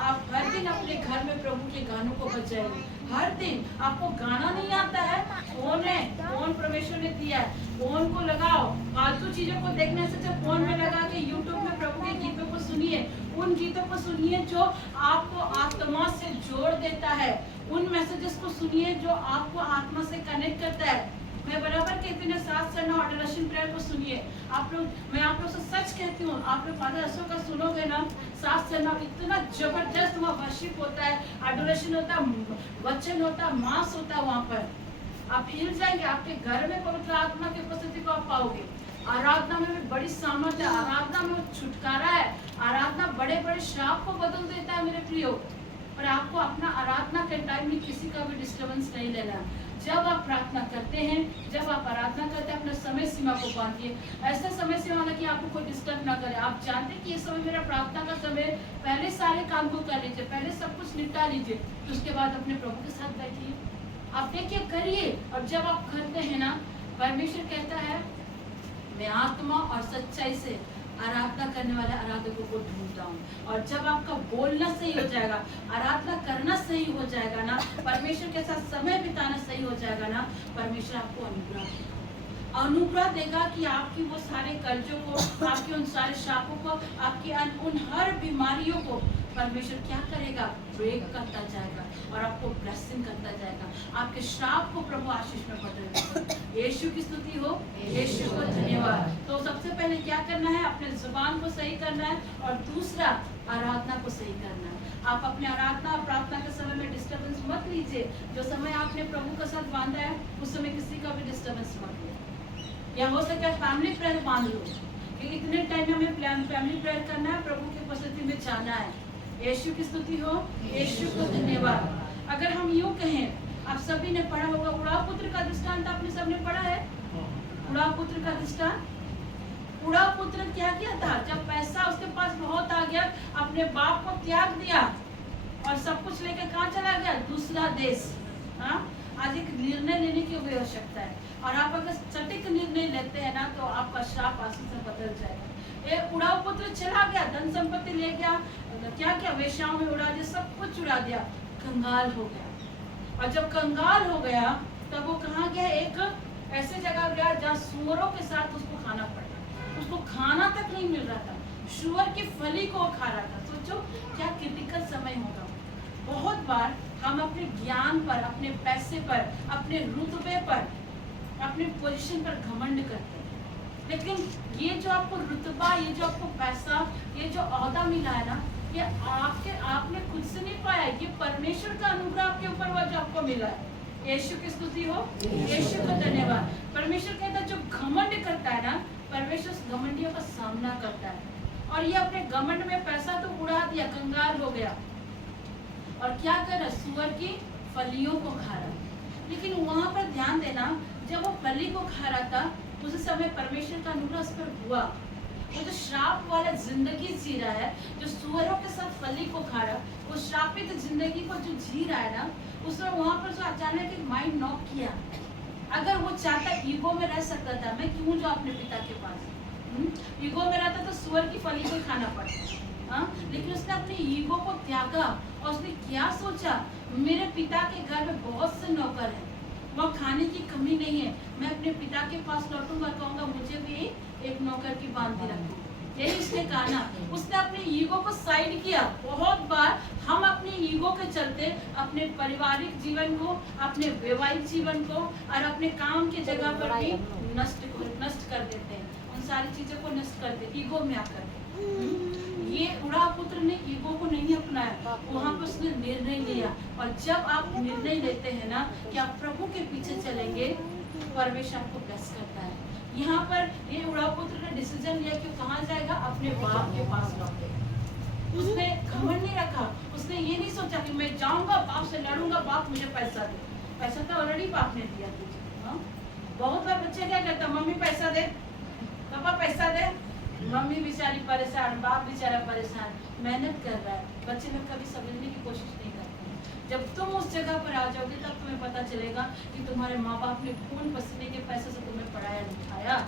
आप हर दिन अपने घर में प्रभु के गानों को बजाइए। हर दिन आपको गाना नहीं आता है, फोन है, फोन परमेश्वर ने दिया है, फोन को लगाओ। फालतू चीजों को देखने से जब फोन में लगा के यूट्यूब में प्रभु के गीतों को सुनिए। उन गीतों को सुनिए जो आपको आत्मा से जोड़ देता है। उन मैसेजेस को सुनिए जो आपको आत्मा से कनेक्ट करता है। मैं बराबर कहती हूँ साथ चढ़ना और एडोरेशन प्रेयर को सुनिए। आप लोग, मैं आप लोग से सच कहती हूँ, आप लोग फादर असो का सुनोगे ना, साथ चढ़ना इतना जबरदस्त वहाँ वर्शिप होता है, एडोरेशन होता है, वचन होता है, मास होता है। वहाँ पर आप हिल जाएंगे। आपके घर में पवित्र आत्मा की उपस्थिति को आप पाओगे। आराधना में भी बड़ी सामर्थ्य है, आराधना में छुटकारा है। आराधना बड़े बड़े श्राप को बदल देता है मेरे प्रियो। और आपको अपना आराधना के टाइम में किसी का भी डिस्टर्बेंस नहीं लेना। जब आप प्रार्थना करते हैं, जब आप आराधना करते हैं, अपने समय सीमा को बांधिए। ऐसे समय सीमा ना कि आपको कोई डिस्टर्ब ना करे। आप जानते हैं कि ये समय मेरा प्रार्थना का समय, पहले सारे काम को कर लीजिए, पहले सब कुछ निपटा लीजिए, तो उसके बाद अपने प्रभु के साथ बैठिए। आप देखिए, करिए। और जब आप करते हैं ना, परमेश्वर कहता है मैं आत्मा और सच्चाई से आराधना करने वाले आराधकों को ढूंढता हूँ। और जब आपका बोलना सही हो जाएगा, आराधना करना सही हो जाएगा ना, परमेश्वर के साथ समय बिताना सही हो जाएगा ना, परमेश्वर आपको अनुग्रह देगा कि आपकी वो सारे कर्जों को, आपके उन सारे शापों को, आपकी उन हर बीमारियों को परमेश्वर क्या करेगा, ब्रेक करता जाएगा और आपको ब्लेसिंग करता जाएगा। आपके श्राप को प्रभु आशीष में बदलेगा। यीशु की स्तुति हो, यीशु को धन्यवाद। तो सबसे पहले क्या करना है, अपने जुबान को सही करना है। और दूसरा, आराधना को सही करना है। आप अपने आराधना और प्रार्थना के समय में डिस्टर्बेंस मत लीजिए। जो समय आपने प्रभु के साथ बांधा है उस समय किसी का भी डिस्टर्बेंस मत लीजिए। या हो सके फैमिली प्रेयर बांध लो कि इतने टाइम हमें फैमिली प्रेयर करना है, प्रभु की उपस्थिति में जाना है। यीशु की स्तुति हो, यीशु को धन्यवाद। अगर हम यूं कहें, आप सभी ने पढ़ा होगा उड़ाव पुत्र का दृष्टांत, आपने सबने पढ़ा है उड़ाव पुत्र का दृष्टांत। उड़ाव पुत्र क्या किया था? जब पैसा उसके पास बहुत आ गया, अपने बाप को त्याग दिया और सब कुछ लेकर कहाँ चला गया? दूसरा देश। हाँ, आज एक निर्णय लेने की भी आवश्यकता है, और आप अगर सटीक निर्णय लेते हैं ना तो आपका श्राप आंसू से बदल जाएगा। एक उड़ाव पुत्र चला गया, धन संपत्ति ले गया, क्या क्या वेश्याओं में उड़ा दिया, सब कुछ उड़ा दिया, कंगाल हो गया। और जब कंगाल हो गया तब वो कहाँ गया? एक ऐसे जगह गया जहाँ सूअरों के साथ उसको खाना पड़ा। उसको खाना तक नहीं मिल रहा था, सूअर की फली को खा रहा था। सोचो क्या क्रिटिकल समय होगा। बहुत बार हम अपने ज्ञान पर, अपने पैसे पर, अपने रुतबे पर, अपने पोजीशन पर घमंड करते हैं, लेकिन ये जो आपको रुतबा, ये जो आपको पैसा, ये जो ओहदा मिला है ना, ये आपने खुद से नहीं पाया, ये परमेश्वर का अनुग्रह आपके ऊपर हुआ जो आपको मिला है। यीशु की स्तुति हो, यीशु को धन्यवाद। परमेश्वर कहता है जो घमंड करता है ना, परमेश्वर उस घमंडियों का सामना करता है। और ये अपने घमंड में पैसा तो उड़ा दिया, कंगाल हो गया, और क्या कर रहा? सूअर की फलियों को खा रहा। लेकिन वहां पर ध्यान देना, जब वो फली को खा रहा था उस समय परमेश्वर का अनुग्रह उस पर हुआ। वो जो श्राप वाला जिंदगी जी रहा है, जो सूअरों के साथ फली को खा रहा, वो श्रापित जिंदगी को जो जी रहा है ना, उसने वहां पर जो अचानक एक माइंड नॉक किया। अगर वो चाहता ईगो में रह सकता था, मैं क्यों जाऊं अपने पिता के पास? ईगो में रहता तो सूअर की फली को खाना पड़ता। हाँ, लेकिन उसने अपने ईगो को त्यागा और उसने क्या सोचा? मेरे पिता के घर में बहुत से नौकर हैं, वहाँ खाने की कमी नहीं है, मैं अपने पिता के पास लौटूंगा, कहूँगा मुझे भी एक नौकर की बांधी रखो। यही उसने कहा ना, उसने अपने ईगो को साइड किया। बहुत बार हम अपने ईगो के चलते अपने पारिवारिक जीवन को, अपने वैवाहिक जीवन को और अपने काम की जगह पर भी नष्ट कर देते हैं। उन सारी चीजों को नष्ट कर देते ईगो में आकर। ये उड़ाव पुत्र ने ईगो को नहीं अपनाया, वहाँ पर उसने निर्णय लिया। और जब आप निर्णय लेते हैं ना कि आप प्रभु के पीछे चलेंगे, परमेश्वर आपको ब्लेस करता है। यहाँ पर ये उड़ाव पुत्र ने डिसीजन लिया कि कहाँ जाएगा? अपने बाप के पास लौटेगा। उसने घमंड नहीं रखा, उसने ये नहीं सोचा कि मैं जाऊंगा बाप से लड़ूंगा, बाप मुझे पैसा दे। पैसा तो ऑलरेडी बाप ने दिया तुझे। हाँ? बहुत बार बच्चे क्या कहता, मम्मी पैसा दे, पापा पैसा दे, मम्मी बेचारी परेशान, बाप बेचारा परेशान, मेहनत कर रहा है, बच्चे लोग कभी समझने की कोशिश नहीं करते। जब तुम उस जगह पर आ जाओगे तब तुम्हें पता चलेगा कि तुम्हारे माँ बाप ने खून पसीने के पैसे से तुम्हें पढ़ाया लिखाया।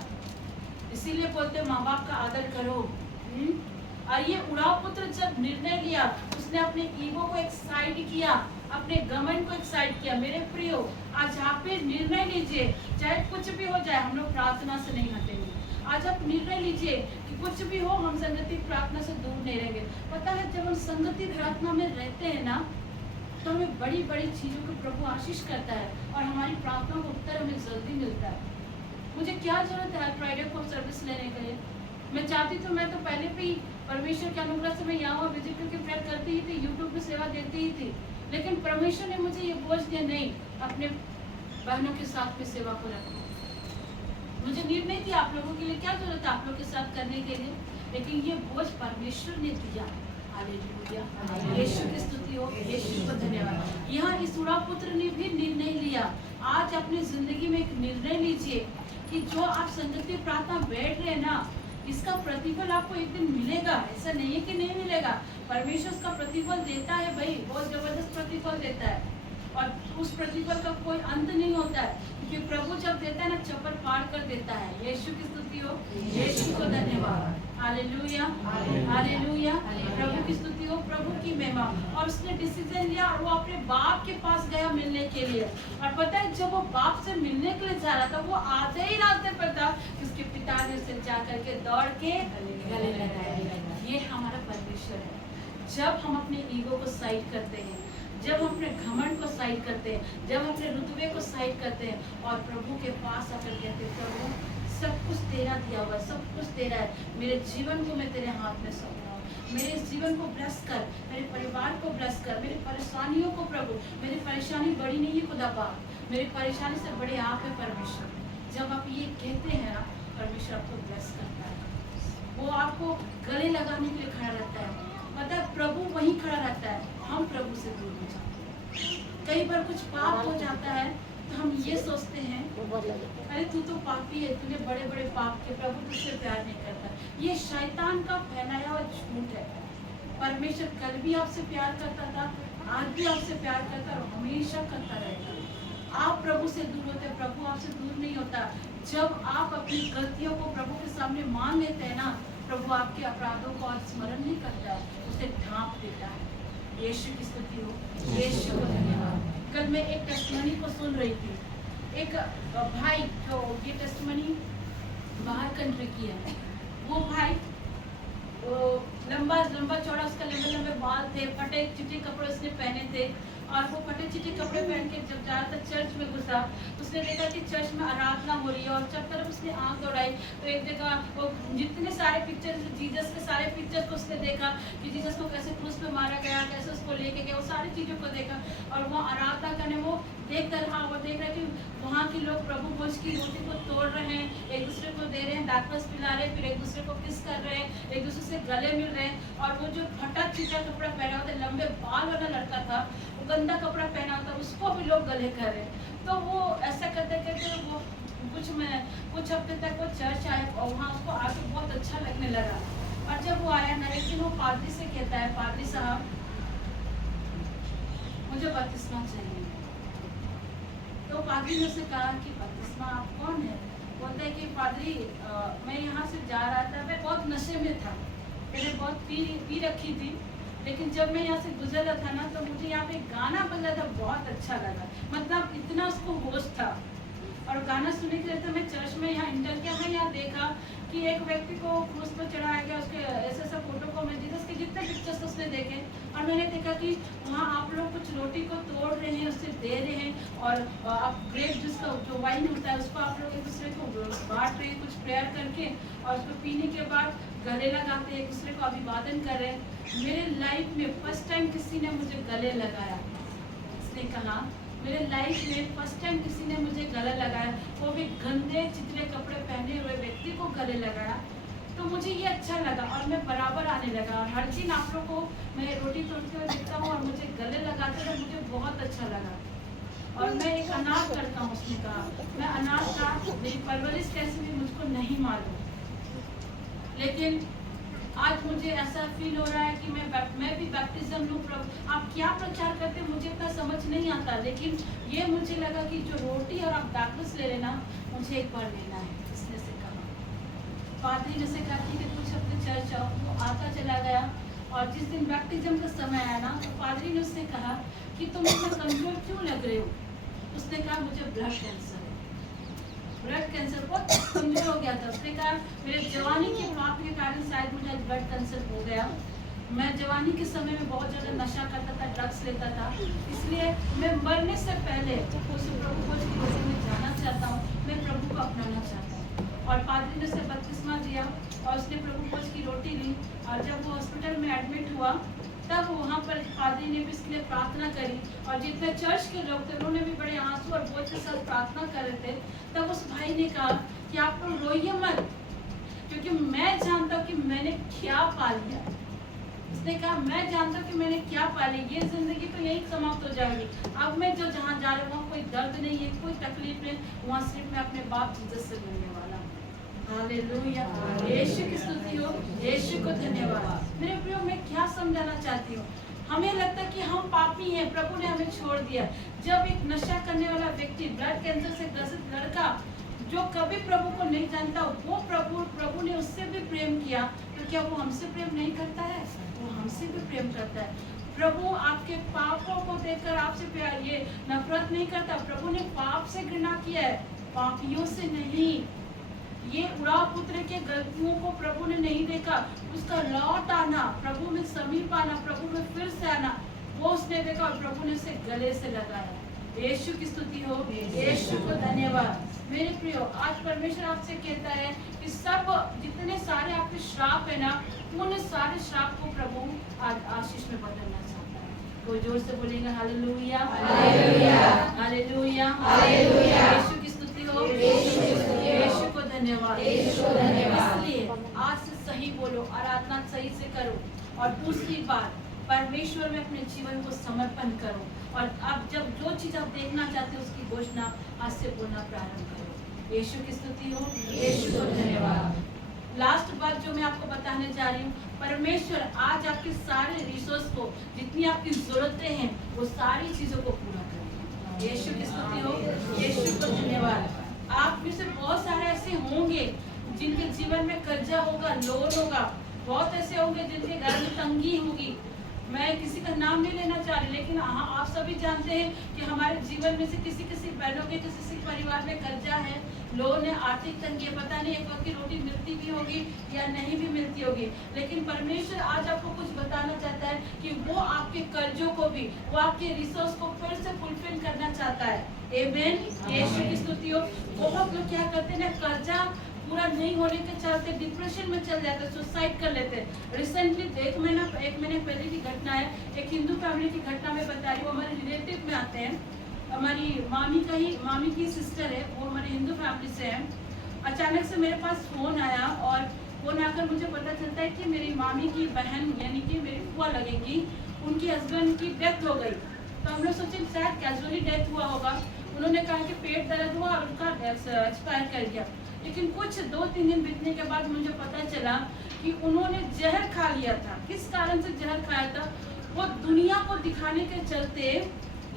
इसीलिए बोलते माँ बाप का आदर करो। और ये उड़ाव पुत्र जब निर्णय लिया, उसने अपने ईगो को एक साइड किया, अपने घमंड को एक साइड किया। मेरे प्रियो, आज आप निर्णय लीजिए, चाहे कुछ भी हो जाए, हम लोग प्रार्थना से नहीं हटेंगे। आज आप निर्णय लीजिए कि कुछ भी हो, हम संगति प्रार्थना से दूर नहीं रहेंगे। पता है, जब हम संगति प्रार्थना में रहते हैं ना, तो हमें बड़ी बड़ी चीज़ों को प्रभु आशीष करता है और हमारी प्रार्थना का उत्तर हमें जल्दी मिलता है। मुझे क्या जरूरत है फ्राइडे को सर्विस लेने के लिए? मैं चाहती तो मैं तो पहले भी परमेश्वर के अनुग्रह से मैं यहाँ विजिट करके प्रेयर करती ही थी, यूट्यूब पे सेवा देती ही थी, लेकिन परमेश्वर ने मुझे ये बोझ दिया, नहीं, अपने बहनों के साथ में सेवा को रखो। मुझे नीड नहीं थी, आप लोगों के लिए क्या जरूरत है आप लोग के साथ करने के लिए, लेकिन ये बोझ परमेश्वर ने दिया। हालेलुया, यीशु की स्तुति हो, यीशु को धन्यवाद। यहाँ इस उड़ाव पुत्र ने भी निर्णय लिया। आज अपनी जिंदगी में एक निर्णय लीजिए कि जो आप संगति प्रार्थना बैठ रहे हैं ना, इसका प्रतिफल आपको एक दिन मिलेगा। ऐसा नहीं है कि नहीं मिलेगा, परमेश्वर उसका प्रतिफल देता है भाई, बहुत जबरदस्त प्रतिफल देता है। और उस प्रतिफल का कोई अंत नहीं होता है, क्योंकि प्रभु जब देता है ना, चप्पल पार कर देता है। यीशु की स्तुति हो, यीशु को धन्यवाद। हालेलुया, हालेलुया, प्रभु की स्तुति हो, प्रभु की महिमा। और उसने डिसीजन लिया और वो अपने बाप के पास गया मिलने के लिए। और पता है, जब वो बाप से मिलने के लिए जा रहा था, वो आधे ही रास्ते पर था कि उसके पिता ने उसे जा करके दौड़ के गले लगाया। ये हमारा परमेश्वर है। जब हम अपने ईगो को साइड करते हैं, जब हम अपने घमंड को साइड करते हैं, जब हम अपने रुतबे को साइड करते हैं और प्रभु के पास आकर कहते हैं, प्रभु सब कुछ तेरा दिया हुआ है, सब कुछ तेरा है, मेरे जीवन को मैं तेरे हाथ में सौंप रहा हूँ, मेरे इस जीवन को ब्लेस कर, मेरे परिवार को ब्लेस कर, मेरी परेशानियों को प्रभु, मेरी परेशानी बड़ी नहीं है खुदा पाक, मेरी परेशानी से बड़े आप है परमेश्वर। जब आप ये कहते हैं ना, परमेश्वर आपको ब्लेस करता है, वो आपको गले लगाने के लिए खड़ा रहता है। पता है प्रभु वहीं खड़ा रहता है, हम प्रभु से दूर हो जाते हैं। कई बार कुछ पाप हो जाता है तो हम ये सोचते हैं अरे तू तो पापी है, तूने बड़े बड़े पाप के, प्रभु तुझसे प्यार नहीं करता। ये शैतान का फैलाया हुआ झूठ है। परमेश्वर कल भी आपसे प्यार करता था, आज भी आपसे प्यार करता और हमेशा करता रहेगा। आप प्रभु से दूर होते हैं, प्रभु आपसे दूर नहीं होता। जब आप अपनी गलतियों को प्रभु के सामने मान लेते हैं ना, प्रभु आपके अपराधों को स्मरण नहीं करता है, उसे ढांप देता है। यीशु की स्तुति हो, यीशु को धन्यवाद। कल मैं एक टेस्टिमनी को सुन रही थी, एक भाई जो ये टेस्टिमनी बाहर कंट्री की है, वो भाई लंबा चौड़ा उसका लंबे लंबे बाल थे, फटे चिटे कपड़े उसने पहने थे और वो फटे चिटे कपड़े पहन के जब जा रहा था चर्च में घुसा, उसने देखा कि चर्च में आराधना हो रही है और सब तरफ उसने आंख दौड़ाई तो एक जगह वो जितने सारे पिक्चर जीसस के सारे पिक्चर को उसने देखा कि जीसस को कैसे क्रूस पे मारा गया, कैसे उसको लेके गया, वो सारी चीज़ों को देखा और वो आराधना करने वो देखता रहा। वो देख रहा कि वहाँ के लोग प्रभु भोज की रोटी को तोड़ रहे हैं, एक दूसरे को दे रहे हैं, डाकस पिला रहे हैं, फिर एक दूसरे को किस कर रहे हैं, एक दूसरे से गले मिल रहे हैं। और वो जो फटा चिटा कपड़ा पहना होता, लंबे बाल वाला लड़का था, वो गंदा कपड़ा पहना होता, उसको भी लोग गले कर रहे हैं। तो वो ऐसा करते करते वो कुछ हफ्ते तक वो चर्च आए और वहाँ उसको आके बहुत अच्छा लगने लगा। और जब वो आया ना, एक दिन वो पादरी से कहता है, पादरी साहब मुझे बपतिस्मा चाहिए। तो पादरी ने उसे कहा कि बपतिस्मा आप कौन है? बोलता है कि पादरी मैं यहाँ से जा रहा था, मैं बहुत नशे में था, मैंने बहुत पी रखी थी, लेकिन जब मैं यहाँ से गुजर रहा था ना तो मुझे यहाँ पे गाना बज रहा था, बहुत अच्छा लगा, मतलब इतना उसको होश था। और गाना सुनने के लिए तो मैं चर्च में यहाँ इंटर किया, मैं यहाँ देखा कि एक व्यक्ति को क्रूस पर चढ़ाया गया, उसके ऐसे ऐसा फोटो को मैं जीसस के जितने पिक्चर्स उसने देखे और मैंने देखा कि वहाँ आप लोग कुछ रोटी को तोड़ रहे हैं, उससे दे रहे हैं और आप ग्रेप जूस का जो वाइन होता है उसको आप लोग एक दूसरे को बांट रहे हैं कुछ प्रेयर करके और उसको पीने के बाद गले लगाते एक दूसरे को अभिवादन कर रहे हैं। मेरे लाइफ में फर्स्ट टाइम किसी ने मुझे गले लगाया। उसने कहा मेरे लाइफ में फर्स्ट टाइम किसी ने मुझे गले लगाया, वो भी गंदे चितले कपड़े पहने हुए व्यक्ति को गले लगाया। तो मुझे ये अच्छा लगा और मैं बराबर आने लगा और हर दिन आप लोग को मैं रोटी तोड़ते हुए देखता हूँ और मुझे गले लगाते हुए मुझे बहुत अच्छा लगा। और मैं एक अनाथ करता हूँ, उसने कहा मैं अनाथ था, मेरी परवरिश कैसे भी मुझको नहीं मालूम, लेकिन आज मुझे ऐसा फील हो रहा है कि मैं भी बैप्टिज्म लूँ। प्रभु आप क्या प्रचार करते मुझे इतना समझ नहीं आता, लेकिन ये मुझे लगा कि जो रोटी और आप डाकस ले लेना मुझे एक बार लेना है। इसने से कहा, पादरी ने से कहा कि कुछ अपने चर्च आओ। वो आता चला गया और जिस दिन बैप्टिज्म का समय आया ना तो पादरी ने उससे कहा कि तुम इतना कमजोर क्यों लग रहे हो? उसने कहा मुझे ब्लड कैंसर है, ब्लड कैंसर बहुत कमजोर हो गया था। उसने कहा मेरे जवानी के पाप के कारण शायद मुझे ब्लड कैंसर हो गया। मैं जवानी के समय में बहुत ज़्यादा नशा करता था, ड्रग्स लेता था, इसलिए मैं मरने से पहले उस प्रभु को में जाना चाहता हूँ, मैं प्रभु को अपनाना चाहता हूँ। और पादरी ने उसे बपतिस्मा दिया और उसने प्रभु भोज की रोटी ली और जब वो हॉस्पिटल में एडमिट हुआ तब वहाँ पर पादरी ने भी इसके लिए प्रार्थना करी और जितने चर्च के लोग थे उन्होंने भी बड़े आंसू और बोझ के साथ प्रार्थना कर रहे थे। तब उस भाई ने कहा कि आप लोग रोइए मत, क्योंकि मैं जानता हूँ कि मैंने क्या पा लिया। उसने कहा मैं जानता हूँ कि मैंने क्या पा लिया, ये जिंदगी तो यही समाप्त हो जाएगी, अब मैं जो जहाँ जा रहा हूँ वहाँ कोई दर्द नहीं है, कोई तकलीफ नहीं, वहाँ सिर्फ मैं अपने बाप जीसस से मिलने वाला हूँ। हालेलुया, यीशु की स्तुति हो, यीशु को धन्यवाद। मेरे प्रियो मैं क्या समझाना चाहती हूँ, हमें लगता है कि हम पापी हैं, प्रभु ने हमें छोड़ दिया। जब एक नशा करने वाला व्यक्ति, ब्लड कैंसर से ग्रसित लड़का जो कभी प्रभु को नहीं जानता, वो प्रभु ने उससे भी प्रेम किया, तो क्या वो हमसे प्रेम नहीं करता है? वो हमसे भी प्रेम करता है। प्रभु आपके पापों को देखकर आपसे प्यार ये नफरत नहीं करता। प्रभु ने पाप से घृणा किया है, पापियों से नहीं। ये उड़ाव पुत्र के गलतियों को प्रभु ने नहीं देखा, उसका लौट आना, प्रभु में समीप आना, प्रभु में फिर से आना, वो उसने देखा और प्रभु ने उसे गले से लगाया। यीशु की स्तुति हो, यीशु को धन्यवाद। मेरे प्रियो, आज परमेश्वर आपसे कहता है कि सब जितने सारे आपके श्राप है ना, उन सारे श्राप को प्रभु आज आशीष में बदलना चाहता है। कोई जोर से बोलेगा हालेलुया, हालेलुया, हालेलुया, हालेलुया। यीशु की स्तुति हो, यीशु को धन्यवाद, यीशु को धन्यवाद। इसलिए आज से सही बोलो, आराधना सही से करो। और दूसरी बात, परमेश्वर में अपने जीवन को समर्पण करो। और आप जब जो चीज आप देखना चाहते हो उसकी घोषणा आज से बोलना प्रारंभ करो। यीशु की स्तुति हो, यीशु को धन्यवाद। लास्ट बात जो मैं आपको बताने जा रही हूँ, परमेश्वर आज आपके सारे रिसोर्स को, जितनी आपकी जरूरतें हैं, वो सारी चीजों को पूरा करें। यीशु की स्तुति हो, यीशु को धन्यवाद। आप में से बहुत सारे ऐसे होंगे जिनके जीवन में कर्जा होगा, लोन होगा। बहुत ऐसे होंगे जिनके घर में तंगी होगी। मैं किसी का नाम नहीं लेना चाह रही, लेकिन हाँ, आप सभी जानते हैं कि हमारे जीवन में से किसी किसी बहनों के, किसी परिवार में कर्जा है, लोन है, आर्थिक तंगी है। पता नहीं एक वक्त की रोटी मिलती भी होगी या नहीं भी मिलती होगी, लेकिन परमेश्वर आज आपको कुछ बताना चाहता है कि वो आपके कर्जों को भी, वो आपके रिसोर्स को फिर से फुलफिल करना चाहता है। आमेन। यीशु की स्तुति हो। बहुत लोग क्या करते हैं ना, कर्जा पूरा नहीं होने के चलते डिप्रेशन में चल जाते, सुसाइड कर लेते हैं। रिसेंटली एक महीने पहले की घटना है, एक हिंदू फैमिली की घटना में बता रही हूँ। हमारे रिलेटिव में आते हैं, हमारी मामी की सिस्टर है, वो हमारे हिंदू फैमिली से है। अचानक से मेरे पास फोन आया और फोन आकर मुझे पता चलता है कि मेरी मामी की बहन यानी कि मेरी बुआ लगेगी, उनकी हस्बैंड की डेथ हो गई। तो हम लोग सोचे शायद कैजुअली डेथ हुआ होगा। उन्होंने कहा कि पेट दर्द हुआ और उनका एक्सपायर कर गया। लेकिन कुछ 2-3 दिन बीतने के बाद मुझे पता चला कि उन्होंने जहर खा लिया था। किस कारण से जहर खाया था? वो दुनिया को दिखाने के चलते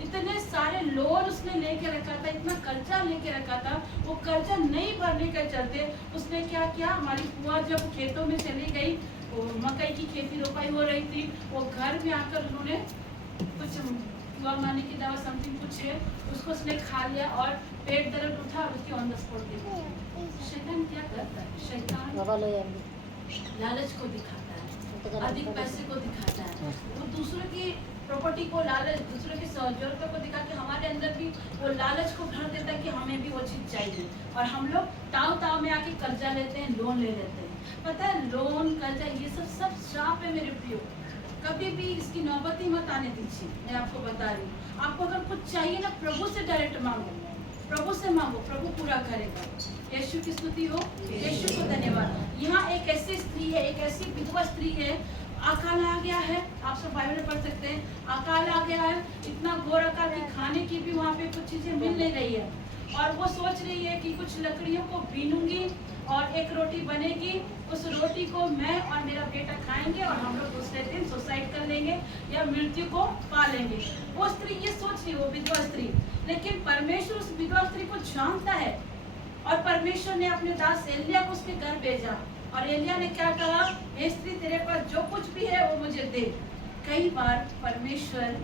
इतने सारे लोन उसने लेके रखा था, इतना कर्जा लेके रखा था, वो कर्जा नहीं भरने के चलते उसने क्या किया, हमारी बुआ जब खेतों में चली गई, वो मकई की खेती रोपाई हो रही थी, वो घर में आकर उन्होंने कुछ बुआ मारने की दवा समथिंग कुछ है, उसको उसने खा लिया और पेट दर्द उठा और उसकी ऑन द स्पॉट डेथ हो गई। शैतान क्या करता है? शैतान लालच को दिखाता है, अधिक पैसे को दिखाता है, वो दूसरों की प्रॉपर्टी को लालच, दूसरों की जरूरतों को दिखा के हमारे अंदर भी वो लालच को भर देता है कि हमें भी वो चीज़ चाहिए। और हम लोग ताव में आके कर्जा लेते हैं, लोन ले लेते हैं। पता है, लोन, कर्जा, ये सब श्राप है मेरे प्रियो। कभी भी इसकी नौबत ही मत आने दीजिए। मैं आपको बता रही हूँ, आपको अगर कुछ चाहिए ना, प्रभु से डायरेक्ट मांगो, प्रभु से मांगो, प्रभु पूरा करेगा। यीशु की स्तुति हो, यीशु को धन्यवाद। यहाँ एक ऐसी स्त्री है, एक ऐसी विधवा स्त्री है, अकाल आ गया है। आप सब बाइबल में पढ़ सकते हैं, अकाल आ गया है, इतना घोर अकाल की खाने की भी वहाँ पे कुछ चीजें मिल नहीं रही है। और वो सोच रही है कि कुछ लकड़ियों को बीनूंगी और एक रोटी बनेगी, उस रोटी को मैं और मेरा बेटा खाएंगे और हम लोग दूसरे दिन सुसाइड कर लेंगे या मृत्यु को पा लेंगे। वो स्त्री ये सोच रही, वो विधवा स्त्री, लेकिन परमेश्वर उस विधवा स्त्री को जानता है। और परमेश्वर ने अपने दास एलिया को उसके घर भेजा और एलिया ने क्या कहा, हे स्त्री, तेरे पास जो कुछ भी है वो मुझे दे। कई बार परमेश्वर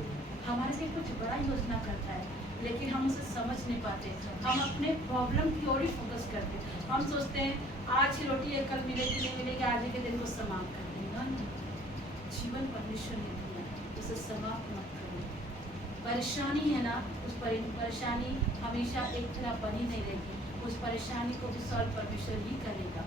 हमारे लिए कुछ बड़ा योजना करता है, लेकिन हम उसे समझ नहीं पाते। हम अपने प्रॉब्लम की ओर ही फोकस करते हैं। हम सोचते हैं आज ही रोटी है, कल मिलेगी नहीं मिलेगी, आज के दिन को समाप्त कर देंगे। जीवन परमेश्वर ने दिया, उसे समाप्त मत करो। परेशानी है ना, उस परेशानी हमेशा एक तरह बनी नहीं रहेगी। उस परेशानी को भी सॉल्व परमेश्वर ही करेगा।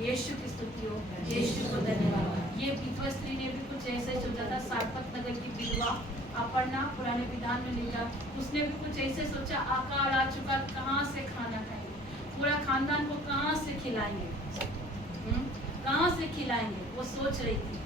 यीशु की स्तुति हो, यीशु को धन्यवाद। ये विधवा स्त्री ने भी कुछ ऐसा ही सोचा था। सारपत नगर की विधवा, आप पढ़ना पुराने विधान में लिखा, उसने भी कुछ ऐसे सोचा, अकाल आ चुका, कहाँ से खाना खाएंगे, पूरा खानदान को कहाँ से खिलाएंगे, कहाँ से खिलाएंगे, वो सोच रही थी।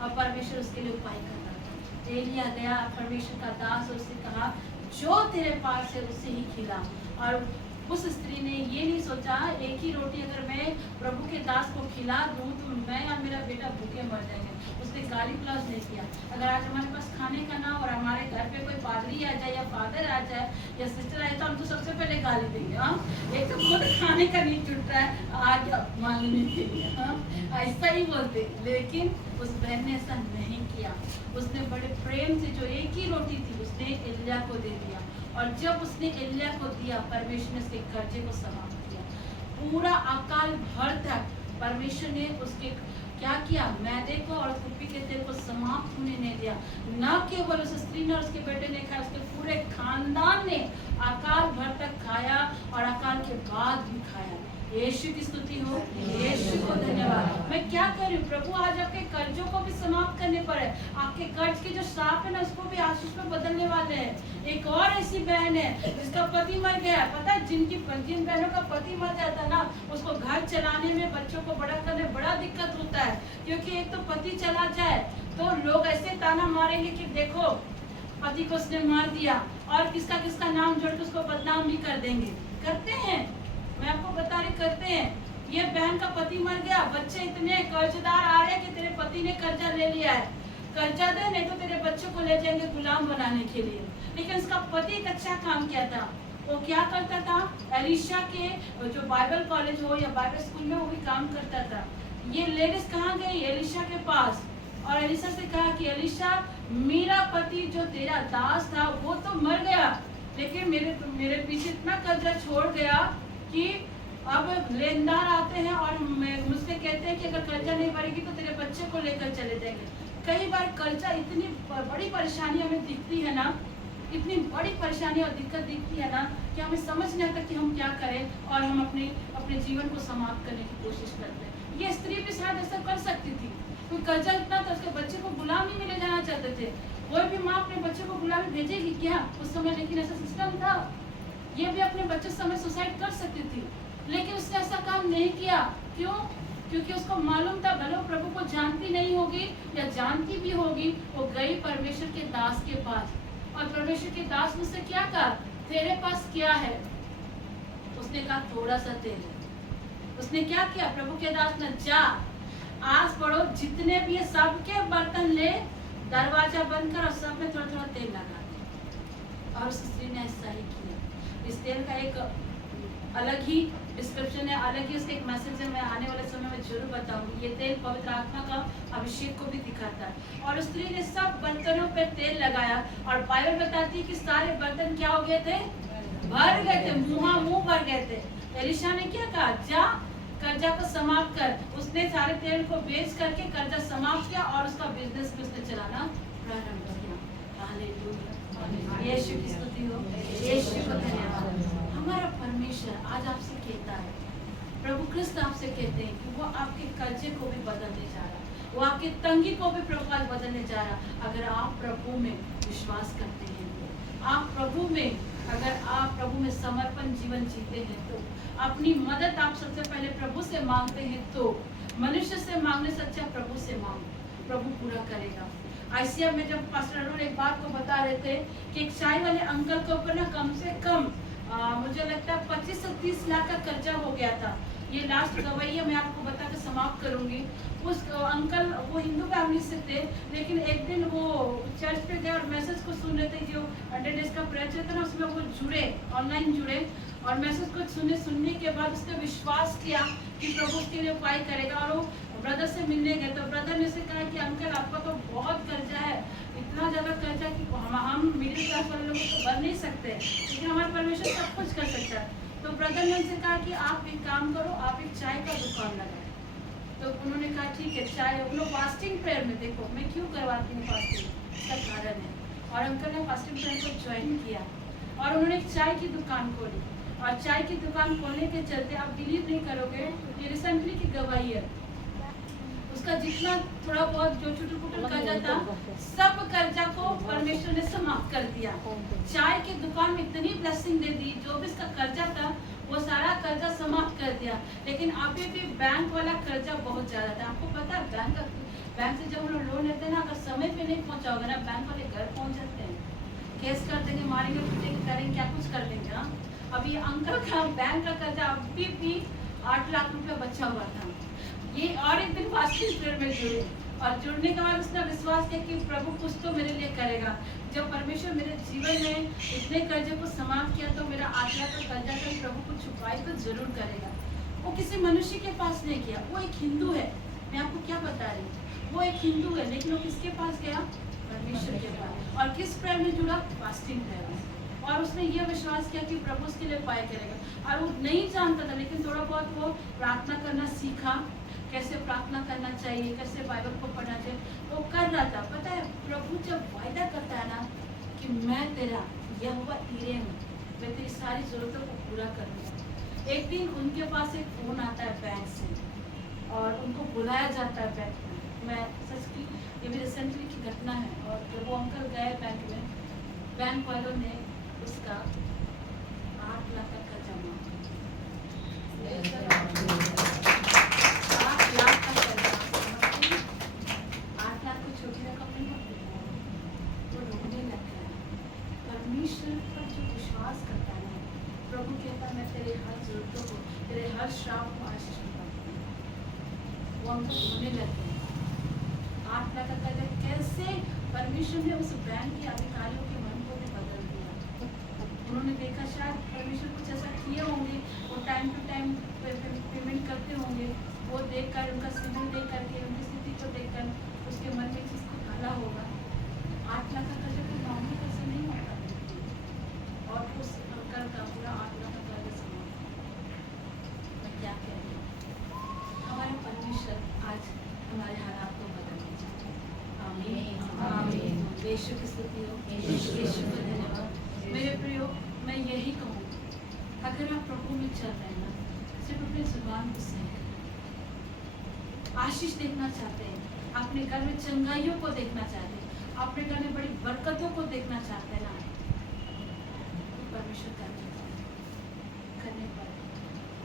और परमेश्वर उसके लिए उपाय कर रहा था। एलिया गया, परमेश्वर का दास, और उससे कहा, जो तेरे पास है उससे ही खिला। और उस स्त्री ने ये नहीं सोचा, एक ही रोटी अगर मैं प्रभु के दास को खिला दूं तो मैं और मेरा बेटा भूखे मर जाएंगे। उसने गाली गलौज नहीं किया। अगर आज हमारे पास खाने का ना और हमारे घर पे कोई पादरी आ जाए या फादर आ जाए या सिस्टर आए तो हम तो सबसे पहले गाली देंगे। हाँ, एक तो खुद खाने का नहीं छूट रहा है, आ जाओ मांगने के लिए। हाँ, ऐसा ही बोलते। लेकिन उस बहन ने ऐसा नहीं किया। उसने बड़े प्रेम से जो एक ही रोटी थी उसने एलिया को दे दिया। और जब उसने एलिया को दिया, परमेश्वर ने उसके कर्जे को समाप्त किया। पूरा अकाल भर तक परमेश्वर ने उसके क्या किया, मैदे को और कुप्पी के तेल को समाप्त होने नहीं दिया। न केवल उस स्त्री ने और उसके बेटे ने खाया, उसके पूरे खानदान ने अकाल भर तक खाया और अकाल के बाद भी खाया। यीशु की स्तुति हो, यीशु को धन्यवाद। मैं क्या कह रही हूँ, प्रभु आज आपके कर्जों को भी समाप्त करने पर है। आपके कर्ज के जो श्राप है ना, उसको भी आशीष में बदलने वाले हैं। एक और ऐसी बहन है जिसका पति मर गया, पता है, जिन बहनों का पति मर जाता है ना, उसको घर चलाने में, बच्चों को बड़ा करने में बड़ा दिक्कत होता है। क्योंकि एक तो पति चला जाए तो लोग ऐसे ताना मारेंगे कि देखो पति को उसने मार दिया, और किसका किसका नाम जोड़ के उसको बदनाम भी कर देंगे। करते हैं, मैं आपको बता रही, करते हैं। ये बहन का पति मर गया, बच्चे इतने कर्जदार आ रहे हैं कि तेरे पति ने कर्जा ले लिया है, कर्जा दे नहीं तो तेरे बच्चों को ले जाएंगे गुलाम बनाने के लिए। लेकिन उसका पति एक अच्छा काम किया था। वो क्या करता था, एलिशा के जो बाइबल कॉलेज हो या बाइबल स्कूल में वो भी काम करता था। ये लेडीज कहाँ गई, एलिशा के पास, और एलिशा से कहा कि एलिशा, मेरा पति जो तेरा दास था वो तो मर गया, लेकिन मेरे पीछे इतना कर्जा छोड़ गया कि अब लेनदार आते हैं और मुझसे कहते हैं कि अगर कर्जा नहीं भरेगी तो तेरे बच्चे को लेकर चले जाएंगे। कई बार कर्जा इतनी बड़ी परेशानी हमें दिखती है ना, इतनी बड़ी परेशानी और दिक्कत दिखती है ना, कि हमें समझ नहीं आता कि हम क्या करें, और हम अपने जीवन को समाप्त करने की कोशिश करते हैं। ये स्त्री भी शायद ऐसा कर सकती थी, कोई कर्जा इतना था, उसके बच्चे को गुलामी में ले जाना चाहते थे। कोई भी माँ अपने बच्चे को गुलामी भेजेगी क्या उस समय, लेकिन ऐसा सिस्टम था। ये भी अपने बच्चे समय सुसाइड कर सकती थी, लेकिन उसने ऐसा काम नहीं किया। क्यों? क्योंकि उसको मालूम था, भले वो प्रभु को जानती नहीं होगी या जानती भी होगी, वो गई परमेश्वर के दास के पास, और परमेश्वर के दास ने उससे क्या कहा, तेरे पास क्या है? उसने कहा थोड़ा सा तेल है। उसने क्या किया, प्रभु के दास ने, जा आस पड़ोस जितने भी है सबके बर्तन ले, दरवाजा बंद कर और सब में थोड़ा थोड़ा तेल लगा दे। और उस स्त्री ने ऐसा ही किया। इस तेल का एक अलग ही डिस्क्रिप्शन है, अलग ही उसका एक मैसेज है, मैं आने वाले समय में जरूर बताऊंगी। ये तेल पवित्र आत्मा का अभिषेक को भी दिखाता है। और उस स्त्री ने सब बर्तनों पे तेल लगाया, और बाइबल बताती है कि सारे बर्तन क्या हो गए थे, भर गए थे, मुंह भर गए थे। एलिशा ने क्या कहा, जा कर्जा को समाप्त कर। उसने सारे तेल को बेच करके कर्जा समाप्त किया, और उसका बिजनेस भी उसने चलाना प्रारंभ किया। हालेलुया, यीशु की स्तुति हो, यीशु को धन्यवाद। हमारा परमेश्वर आज आपसे कहता है, प्रभु कृष्ण आपसे कहते हैं कि वो आपके कर्जे को भी बदलने जा रहा है, वो आपकी तंगी को भी प्रभु आज बदलने जा रहा है। अगर आप प्रभु में विश्वास करते हैं तो, आप प्रभु में, अगर आप प्रभु में समर्पण जीवन जीते हैं तो, अपनी मदद आप सबसे पहले प्रभु से मांगते हैं तो, मनुष्य से मांगने से अच्छा प्रभु से मांगो, प्रभु पूरा करेगा। आईसीएम में जब पास्टर अरुण एक बात को बता रहे थे कि एक चाय वाले अंकल के ऊपर ना कम से कम मुझे लगता है 25 से 30 लाख का कर्जा हो गया था। ये लास्ट गवाही मैं आपको बता के समाप्त करूंगी। उस अंकल वो हिंदू फैमिली से थे, लेकिन एक दिन वो चर्च पे गए और मैसेज को सुन रहे थे, जो 100 डेज का प्रेयर था ना, उसमें वो जुड़े, ऑनलाइन जुड़े, और मैसेज को सुनने के बाद उसने विश्वास किया कि प्रभु उसके लिए उपाय करेगा। और वो ब्रदर से मिलने गए तो ब्रदर ने से कहा कि अंकल आपका तो बहुत कर्जा है, इतना ज़्यादा कर्जा कि हम मिडिल क्लास वाले लोगों को भर नहीं सकते, लेकिन हमारा परमेश्वर सब कुछ कर सकता है। तो ब्रदर ने उनसे कहा कि आप एक काम करो, आप एक चाय का दुकान लगाएं। तो उन्होंने कहा ठीक है, चाय। उन लोग फास्टिंग प्रेयर में, देखो मैं क्यों करवाती हूँ फास्टिंग, इसका कारण है। और अंकल ने फास्टिंग प्रेयर को ज्वाइन किया और उन्होंने एक चाय की दुकान खोली। और चाय की दुकान खोलने के चलते आप बिलीव नहीं करोगे, ये रिसेंटली की गवाही है, उसका जितना थोड़ा बहुत जो छुटू कर्जा था, सब कर्जा को परमेश्वर ने समाप्त कर दिया। चाय की दुकान में इतनी ब्लेसिंग दे दी, जो भी इसका कर्जा था वो सारा कर्जा समाप्त कर दिया। लेकिन अभी भी बैंक वाला कर्जा बहुत ज्यादा था। आपको पता है बैंक से जब हम लोग लोन लेते हैं ना, अगर समय पे नहीं पहुंचाओगे ना, बैंक वाले घर पहुंच जाते हैं, केस कर देंगे, मारेंगे, पीटेंगे, करेंगे, क्या कुछ कर देंगे। हाँ, अभी अंकल का बैंक का कर्जा अभी भी 8 लाख रुपया बचा हुआ था। ये और एक दिन फास्टिंग प्रेयर में जुड़े, और जुड़ने के बाद उसने विश्वास किया कि प्रभु कुछ तो मेरे लिए करेगा। जब परमेश्वर मेरे जीवन में इतने कर्जे को समाप्त किया तो मेरा 8 लाख का कर्जा का प्रभु को छुपाई तो जरूर करेगा। वो किसी मनुष्य के पास नहीं किया, वो एक हिंदू है, मैं आपको क्या बता रही हूँ, वो एक हिंदू है, लेकिन वो किसके पास गया, परमेश्वर के पास। और किस प्रेयर में जुड़ा, फास्टिंग प्रेयर में। और उसने ये विश्वास किया कि प्रभु उसके लिए उपाय करेगा। और वो नहीं जानता था, लेकिन थोड़ा बहुत वो प्रार्थना करना सीखा, कैसे प्रार्थना करना चाहिए, कैसे बाइबल को पढ़ना चाहिए, वो कर रहा था। पता है प्रभु जब वायदा करता है ना कि मैं तेरा यहोवा ईरे हूँ, मैं तेरी सारी जरूरतों को पूरा करूँगा। एक दिन उनके पास एक फोन आता है बैंक से और उनको बुलाया जाता है बैंक में। मैं सच की ये भी रिसेंटली की घटना है। और जब वो अंकल गए बैंक में, बैंक वालों ने उसका 8 लाख का कर्जा मांगा। 8 लाख का कर्जा, 8 लाख कोई छोटी रकम नहीं होती। वो रोने लग गया। परमेश्वर पर जो विश्वास करता है ना, प्रभु कहता है मैं तेरे हर जरूरतों को, तेरे हर श्राप को आशीष दूंगा। वो अंकल रोने लग गए। 8 लाख का कर्जा कैसे परमेश्वर ने उस बैंक के अधिकारियों के मन को भी बदल दिया। उन्होंने देखा शायद परमेश्वर कुछ ऐसा किए होंगे, वो टाइम टू टाइम पेमेंट करते होंगे। वो देखकर, उनका सिविल देख करके, उनकी स्थिति को देखकर उसके मन में चीज़ को डाला होगा। 8 लाख का कर्जा कोई मामूली पैसा नहीं होता। और उस अंकल का पूरा 8 लाख का कर्जा समाप्त। मैं क्या कह रही हूँ, हमारे परमेश्वर आज हमारे हालात को बदलने चाहते हैं। आमीन आमीन। यीशु की स्तुति हो, यीशु का धन्यवाद। मेरे प्रियो, मैं यही कहूँ, अगर आप प्रभु में चल रहे हैं ना, सिर्फ अपनी जुबान को सही करें। आशीष देखना चाहते हैं, अपने घर में चंगाइयों को देखना चाहते हैं, अपने घर में बड़ी बरकतों को देखना चाहते हैं ना, तो परमेश्वर करने पर।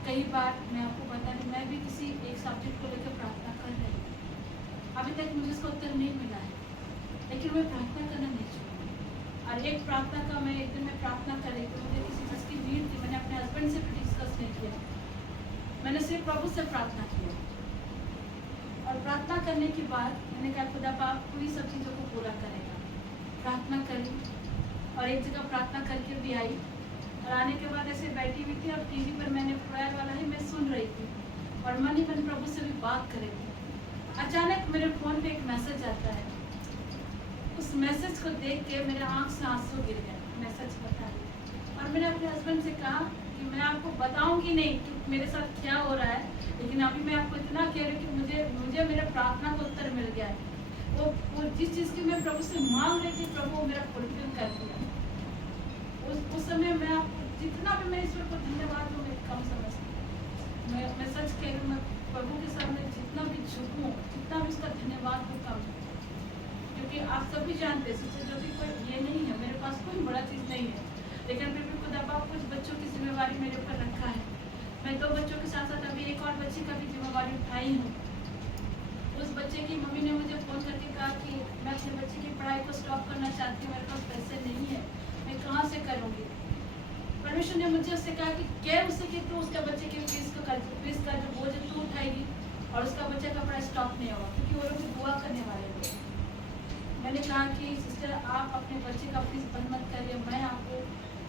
कई बार मैं आपको बता दूं, मैं भी किसी एक सब्जेक्ट को लेकर प्रार्थना कर रही हूँ। अभी तक मुझे इसका उत्तर नहीं मिला है, लेकिन मैं प्रार्थना करना नहीं छोड़ूंगी। और एक प्रार्थना का मैं एक दिन में प्रार्थना कर रही थी, मुझे किसी चीज़ की नीड थी। मैंने अपने हस्बैंड से भी डिस्कस नहीं किया, मैंने सिर्फ प्रभु से प्रार्थना किया। और प्रार्थना करने के बाद मैंने कहा खुदा बाप पूरी सब चीज़ों को पूरा करेगा। प्रार्थना करी और एक जगह प्रार्थना करके भी आई। और आने के बाद ऐसे बैठी हुई थी और टीवी पर मैंने प्रेयर वाला ही मैं सुन रही थी और मन ही मन प्रभु से भी बात कर रही थी। अचानक मेरे फ़ोन पे एक मैसेज आता है। उस मैसेज को देख के मेरे आँख से आंसू गिर गए। मैसेज बता रही और मैंने अपने हस्बैंड से कहा कि मैं आपको बताऊंगी नहीं कि मेरे साथ क्या हो रहा है, लेकिन अभी मैं आपको इतना कह रही हूँ कि मुझे मेरे प्रार्थना का उत्तर मिल गया है। वो जिस चीज़ की मैं प्रभु से मांग रही थी, प्रभु मेरा फुलफिल कर दिया। उस समय मैं आपको जितना भी मैं ईश्वर को धन्यवाद दूँ, मैं कम समझती। मैं सच कह रही हूँ, मैं प्रभु के सामने जितना भी झुकूँ, जितना भी उसका धन्यवाद हो कम। क्योंकि आप सभी जानते हैं सिस्टर, जो भी कोई ये नहीं है, मेरे पास कोई बड़ा चीज़ नहीं है, लेकिन फिर भी खुदा बाप कुछ बच्चों की जिम्मेवारी मेरे ऊपर रखा है। मैं 2 बच्चों के साथ साथ अभी एक और बच्चे का भी जिम्मेवारी उठाई हूँ। उस बच्चे की मम्मी ने मुझे फ़ोन करके कहा कि मैं अपने बच्चे की पढ़ाई को स्टॉप करना चाहती हूँ, मेरे पास पैसे नहीं है, मैं कहाँ से करूँगी। परमेश्वर ने मुझे उससे कहा कि कह उससे कि तू उसके बच्चे की फीस का जो बोझ तू उठाएगी और उसका बच्चे का पढ़ाई स्टॉप नहीं होगा, क्योंकि वो लोग दुआ करने वाले थे। मैंने कहा कि सिस्टर आप अपने बच्चे का फीस बंद मत करिए, मैं आपको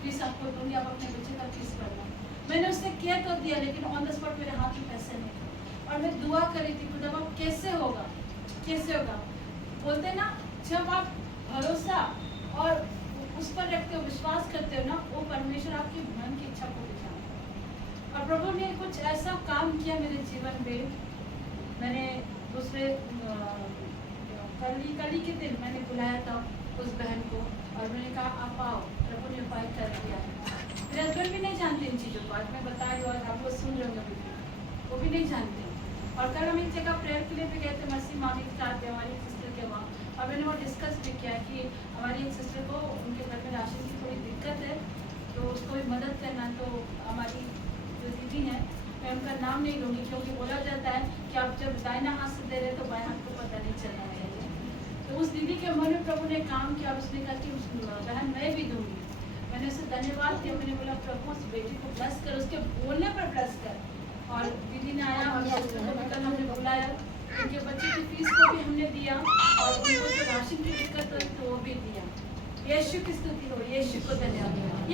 फीस आपको दूँगी, आप अपने बच्चे का फीस भरना। मैंने उससे कह तो दिया, लेकिन ऑन द स्पॉट मेरे हाथ में पैसे नहीं थे और मैं दुआ कर रही थी खुदा बाप कैसे होगा, कैसे होगा। बोलते ना, जब आप भरोसा और उस पर रखते हो, विश्वास करते हो ना, वो परमेश्वर आपके मन की इच्छा को भी जानता है। और प्रभु ने कुछ ऐसा काम किया मेरे जीवन में। मैंने दूसरे कल के दिन मैंने बुलाया था उस बहन को और मैंने कहा आप आओ, प्रभु ने उपाय कर दिया है। मेरे हस्बैंड भी नहीं जानते इन चीज़ों को, आज मैं बता रही हूँ और आप लोग सुन रहे होंगे, वो भी नहीं जानते। और कल हम एक जगह प्रेयर के लिए भी गए थे, मसीह मामी के साथ हमारी एक सिस्टर के वहाँ, और मैंने वो डिस्कस भी किया कि हमारी एक सिस्टर को उनके घर में राशन की थोड़ी दिक्कत है, तो उसको भी मदद करना। तो हमारी जो दीदी हैं, मैं उनका नाम नहीं लूँगी क्योंकि बोला जाता है कि आप जब दाहिना हाथ से दे रहे तो बाएं हाथ को पता नहीं चलना चाहिए। तो उस दीदी के मन में प्रभु ने काम किया और उसने कहा कि उस बहन मैं भी दूँगी। मैंने उसे धन्यवाद दिया, मैंने बोला प्रभु उस बेटी को ब्लेस कर, उसके बोलने पर ब्लेस कर। और दीदी ने आया और कल हमने बुलाया, उनके बच्चे की फीस को भी हमने दिया और उनको जो राशन की दिक्कत हुई तो वो भी दिया। यीशु की स्तुति हो, यीशु को धन्यवाद।